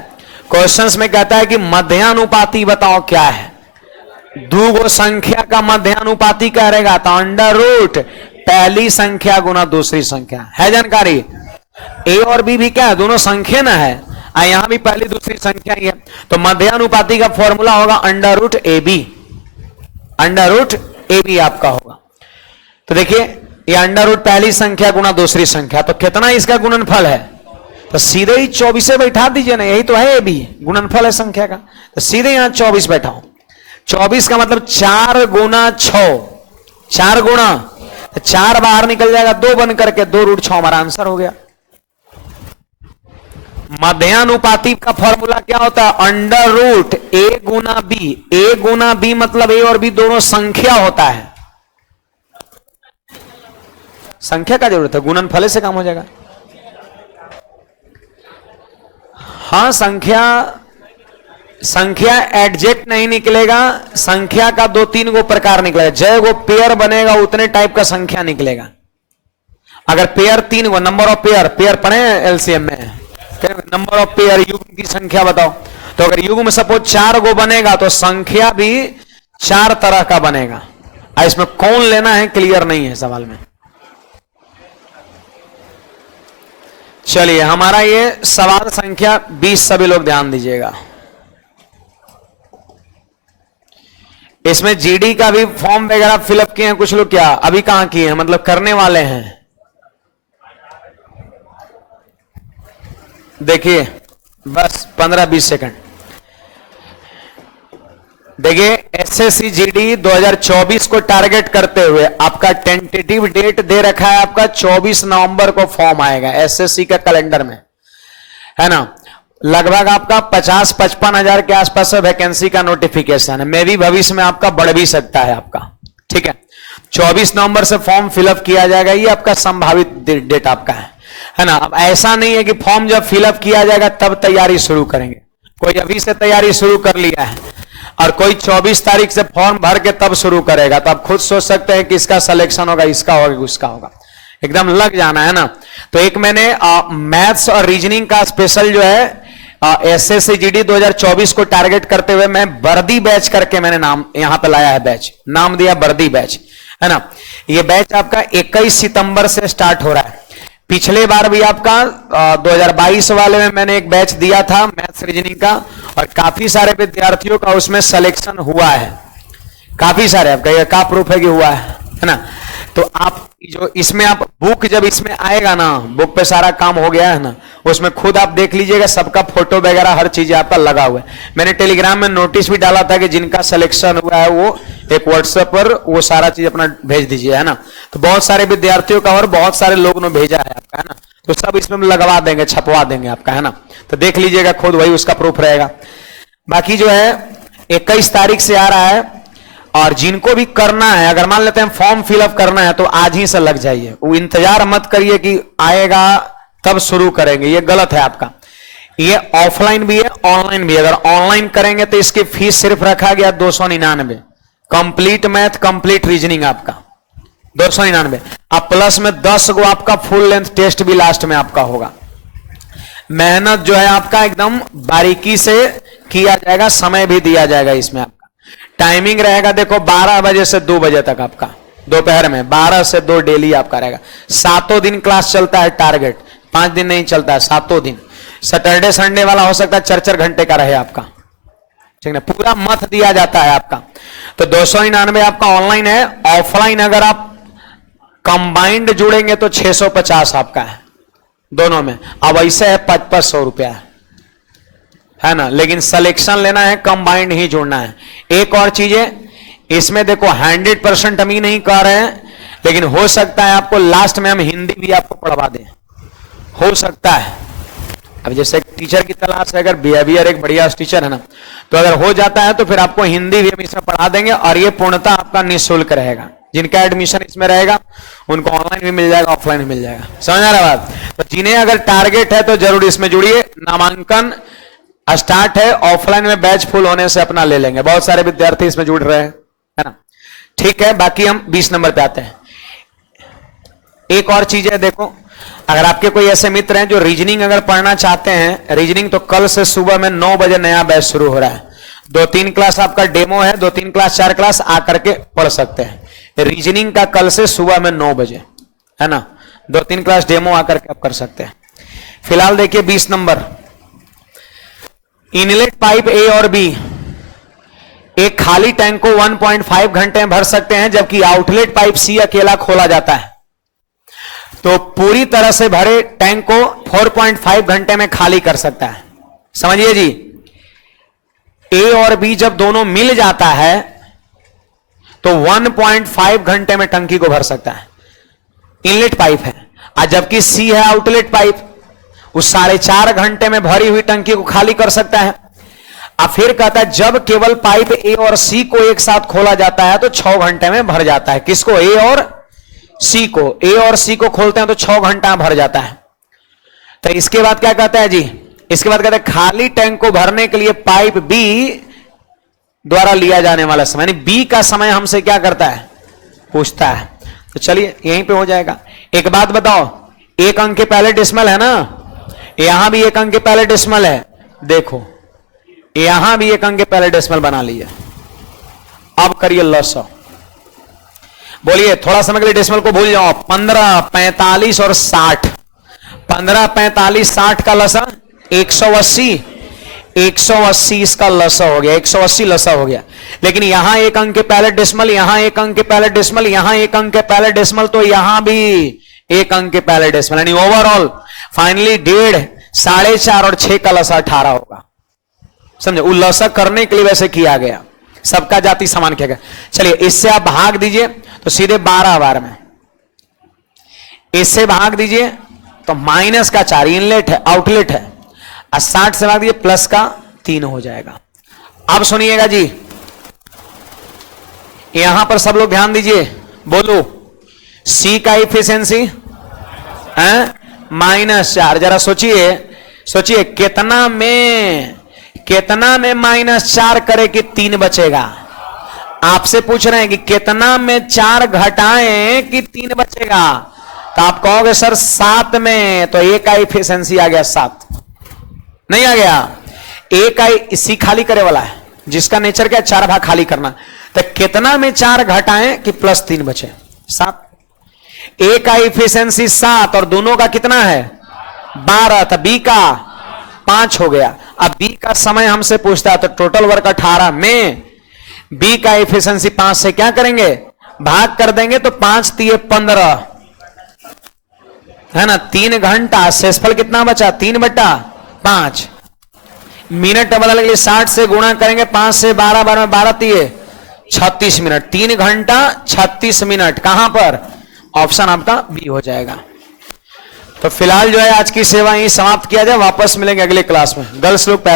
क्वेश्चंस में कहता है कि मध्यानुपाती बताओ क्या है। दो संख्या का मध्यानुपाती क्या रहेगा? तो अंडर रूट पहली संख्या गुना दूसरी संख्या। है जानकारी? ए और बी भी क्या है? दोनों संख्या ना है, यहां भी पहली दूसरी संख्या ही है। तो मध्यानुपाती का फॉर्मूला होगा under root A B. Under root A B आपका होगा। तो देखिए ये अंडर रूट पहली संख्या गुना दूसरी संख्या, तो कितना इसका गुणनफल है? तो सीधे ही 24 से बैठा दीजिए ना, यही तो है ए बी, गुणनफल है संख्या का। तो सीधे यहां 24 बैठाओ। 24 का मतलब 4 गुना 6, 4 गुना 4 बाहर निकल जाएगा 2 बन करके, 2 रूट 6 हमारा आंसर हो गया। मध्यानुपाती का फॉर्मूला क्या होता है? अंडर रूट ए गुना बी। ए गुना बी मतलब ए और बी दोनों संख्या होता है। संख्या का जरूरत है, गुणनफल से काम हो जाएगा। हाँ, संख्या एडजेक्ट नहीं निकलेगा, संख्या का 2-3 गो प्रकार निकलेगा। जय गो पेयर बनेगा उतने टाइप का संख्या निकलेगा। अगर pair 3 go, number of pair पढ़े एलसीएम में, नंबर ऑफ पेयर युग्म की संख्या बताओ। तो अगर युग्म सपोज 4 गो बनेगा तो संख्या भी 4 तरह का बनेगा। इसमें कौन लेना है क्लियर नहीं है सवाल में। चलिए हमारा ये सवाल संख्या 20 सभी लोग ध्यान दीजिएगा। इसमें जीडी का भी फॉर्म वगैरह फिलअप किए हैं कुछ लोग, क्या अभी कहां किए हैं, मतलब करने वाले हैं। देखिए बस 15-20 सेकंड। देखिए एसएससी जीडी 2024 को टारगेट करते हुए आपका टेंटेटिव डेट दे रखा है, आपका 24 नवंबर को फॉर्म आएगा एसएससी का कैलेंडर में, है ना। लगभग आपका 50-55 हजार के आसपास वैकेंसी का नोटिफिकेशन है। मे भी भविष्य में आपका बढ़ भी सकता है आपका, ठीक है। 24 नवंबर से फॉर्म फिलअप किया जाएगा, ये आपका संभावित डेट आपका है ना। अब ऐसा नहीं है कि फॉर्म जब फिलअप किया जाएगा तब तैयारी शुरू करेंगे। कोई अभी से तैयारी शुरू कर लिया है और कोई 24 तारीख से फॉर्म भर के तब शुरू करेगा, तो आप खुद सोच सकते हैं कि इसका सिलेक्शन होगा, इसका होगा, उसका होगा, एकदम लग जाना है ना। तो एक मैंने मैथ्स और रीजनिंग का स्पेशल जो है एसएससी जीडी 2024 को टारगेट करते हुए मैं वर्दी बैच करके मैंने नाम यहां पे लाया है, बैच नाम दिया वर्दी बैच, है ना। ये बैच आपका 21 सितंबर से स्टार्ट हो रहा है। पिछले बार भी आपका 2022 वाले में मैंने एक बैच दिया था मैथ्स रीजनिंग का, और काफी सारे विद्यार्थियों का उसमें सिलेक्शन हुआ है, काफी सारे, आपका ये का प्रूफ है कि हुआ है ना। तो आप जो इसमें आप बुक जब इसमें आएगा ना, बुक पे सारा काम हो गया है ना, उसमें खुद आप देख लीजिएगा, सबका फोटो वगैरह हर चीज आपका लगा हुआ है। मैंने टेलीग्राम में नोटिस भी डाला था कि जिनका सिलेक्शन हुआ है वो एक व्हाट्सएप पर वो सारा चीज अपना भेज दीजिए, है ना। तो बहुत सारे विद्यार्थियों का और बहुत सारे लोगों ने भेजा है आपका, है ना। तो सब इसमें लगवा देंगे, छपवा देंगे आपका, है ना। तो देख लीजिएगा खुद, वही उसका प्रूफ रहेगा। बाकी जो है 21 तारीख से आ रहा है, और जिनको भी करना है, अगर मान लेते हैं फॉर्म फिलअप करना है तो आज ही से लग जाइए, वो इंतजार मत करिए कि आएगा तब शुरू करेंगे, ये गलत है आपका। ये ऑफलाइन भी है ऑनलाइन भी है। अगर ऑनलाइन करेंगे तो इसकी फीस सिर्फ रखा गया 299, कंप्लीट मैथ, कंप्लीट रीजनिंग आपका 299। अब प्लस में 10 गो आपका फुल लेंथ टेस्ट भी लास्ट में आपका होगा। मेहनत जो है आपका एकदम बारीकी से किया जाएगा, समय भी दिया जाएगा इसमें। आपका टाइमिंग रहेगा देखो 12 बजे से 2 बजे तक आपका, दोपहर में 12 से 2 डेली आपका रहेगा। 7 दिन क्लास चलता है, टारगेट 5 दिन नहीं चलता है, 7 दिन। सैटरडे संडे वाला हो सकता है 4-4 घंटे का रहे आपका, ठीक है, पूरा मत दिया जाता है आपका। तो 299 आपका ऑनलाइन है। ऑफलाइन अगर आप कंबाइंड जुड़ेंगे तो 650 आपका है दोनों में। अब ऐसे है 5500 रुपया है ना, लेकिन सिलेक्शन लेना है, कंबाइंड ही जुड़ना है। एक और चीज है इसमें देखो, 100% हम ही नहीं कह रहे हैं, लेकिन हो सकता है आपको लास्ट में हम हिंदी भी आपको पढ़वा दें, हो सकता है। अब जैसे टीचर की तलाश है, अगर बिहेवियर एक बढ़िया टीचर है ना, तो अगर हो जाता है तो फिर आपको हिंदी भी हम इसमें पढ़ा देंगे, और ये पूर्णतः आपका निःशुल्क रहेगा। जिनका एडमिशन इसमें रहेगा उनको ऑनलाइन भी मिल जाएगा, ऑफलाइन भी मिल जाएगा। समझ आ रहा बात? तो जिन्हें अगर टारगेट है तो जरूर इसमें जुड़िए। नामांकन स्टार्ट है, ऑफलाइन में बैच फुल होने से अपना ले लेंगे। बहुत सारे विद्यार्थी इसमें जुड़ रहे हैं, है ना, ठीक है। बाकी हम 20 नंबर पे आते हैं। एक और चीज है देखो, अगर आपके कोई ऐसे मित्र हैं जो रीजनिंग अगर पढ़ना चाहते हैं, रीजनिंग तो कल से सुबह में 9 बजे नया बैच शुरू हो रहा है। 2-3 क्लास आपका डेमो है, 2-3 क्लास 4 क्लास आकर के पढ़ सकते हैं। रीजनिंग का कल से सुबह में 9 बजे, है ना, 2-3 क्लास डेमो आकर के आप कर सकते हैं। फिलहाल देखिए 20 नंबर, इनलेट पाइप ए और बी एक खाली टैंक को 1.5 घंटे में भर सकते हैं, जबकि आउटलेट पाइप सी अकेला खोला जाता है। तो पूरी तरह से भरे टैंक को 4.5 घंटे में खाली कर सकता है। समझिए जी, ए और बी जब दोनों मिल जाता है तो 1.5 घंटे में टंकी को भर सकता है। इनलेट पाइप है, और जबकि सी है आउटलेट पाइप, उस 4.5 घंटे में भरी हुई टंकी को खाली कर सकता है। अब फिर कहता है जब केवल पाइप ए और सी को एक साथ खोला जाता है तो 6 घंटे में भर जाता है। किसको? ए और सी को। ए और सी को खोलते हैं तो 6 घंटा भर जाता है। तो इसके बाद क्या कहता है जी, इसके बाद कहता है खाली टैंक को भरने के लिए पाइप बी द्वारा लिया जाने वाला समय, यानी बी का समय हमसे क्या करता है, पूछता है। तो चलिए यहीं पे हो जाएगा। एक बात बताओ, 1 अंक के पहले डेसिमल है ना, यहां भी 1 अंक के पहले डेसिमल है। देखो यहां भी 1 अंक के पहले डेसिमल बना लिया। अब करिए लसा, बोलिए थोड़ा समय के लिए डेसिमल को भूल जाओ। 15, 45 और 60, 15, 45, 60 का लसा 180, 180 इसका लसा हो गया, 180 लसा हो गया। लेकिन यहां 1 अंक के पहले डेसिमल, यहां 1 अंक के पहले डेसिमल, यहां 1 अंक के पहले डेसिमल, तो यहां भी 1 अंक के पहले डेसिमल, यानी ओवरऑल फाइनली 1.5, 4.5 और 6 का लसा 18 होगा। समझे? वो लसा करने के लिए वैसे किया गया, सबका जाति समान किया गया। चलिए इससे आप भाग दीजिए तो सीधे 12 बार में, इससे भाग दीजिए तो माइनस का 4, इनलेट है आउटलेट है, और 60 से भाग दीजिए प्लस का 3 हो जाएगा। अब सुनिएगा जी, यहां पर सब लोग ध्यान दीजिए, बोलो सी का इफिशिएंसी है -4। जरा सोचिए, सोचिए कितना में -4 करे कि 3 बचेगा। आपसे पूछ रहे हैं कि कितना में 4 घटाएं कि 3 बचेगा, तो आप कहोगे सर 7 में, तो ए का इफिशिएंसी आ गया 7, नहीं आ गया। ए का सी खाली करे वाला है, जिसका नेचर क्या 4 भाग खाली करना। तो कितना में 4 घटाएं कि +3 बचे, 7। ए का इफिशिएंसी 7 और दोनों का कितना है 12, तो बी का 5 हो गया। अब बी का समय हमसे पूछता है, तो टोटल वर्क 18 में बी का इफिशिएंसी 5 से क्या करेंगे, भाग कर देंगे, तो 5 × 15 है ना, 3 घंटा। शेषफल कितना बचा 3/5। मिनट बदलने के लिए 60 से गुणा करेंगे, 5 से 12, 12 12 × 36 मिनट, 3 घंटा 36 मिनट। कहां पर? ऑप्शन आपका बी हो जाएगा। तो फिलहाल जो है आज की सेवा यही समाप्त किया जाए, वापस मिलेंगे अगले क्लास में। गर्ल्स लोग पहले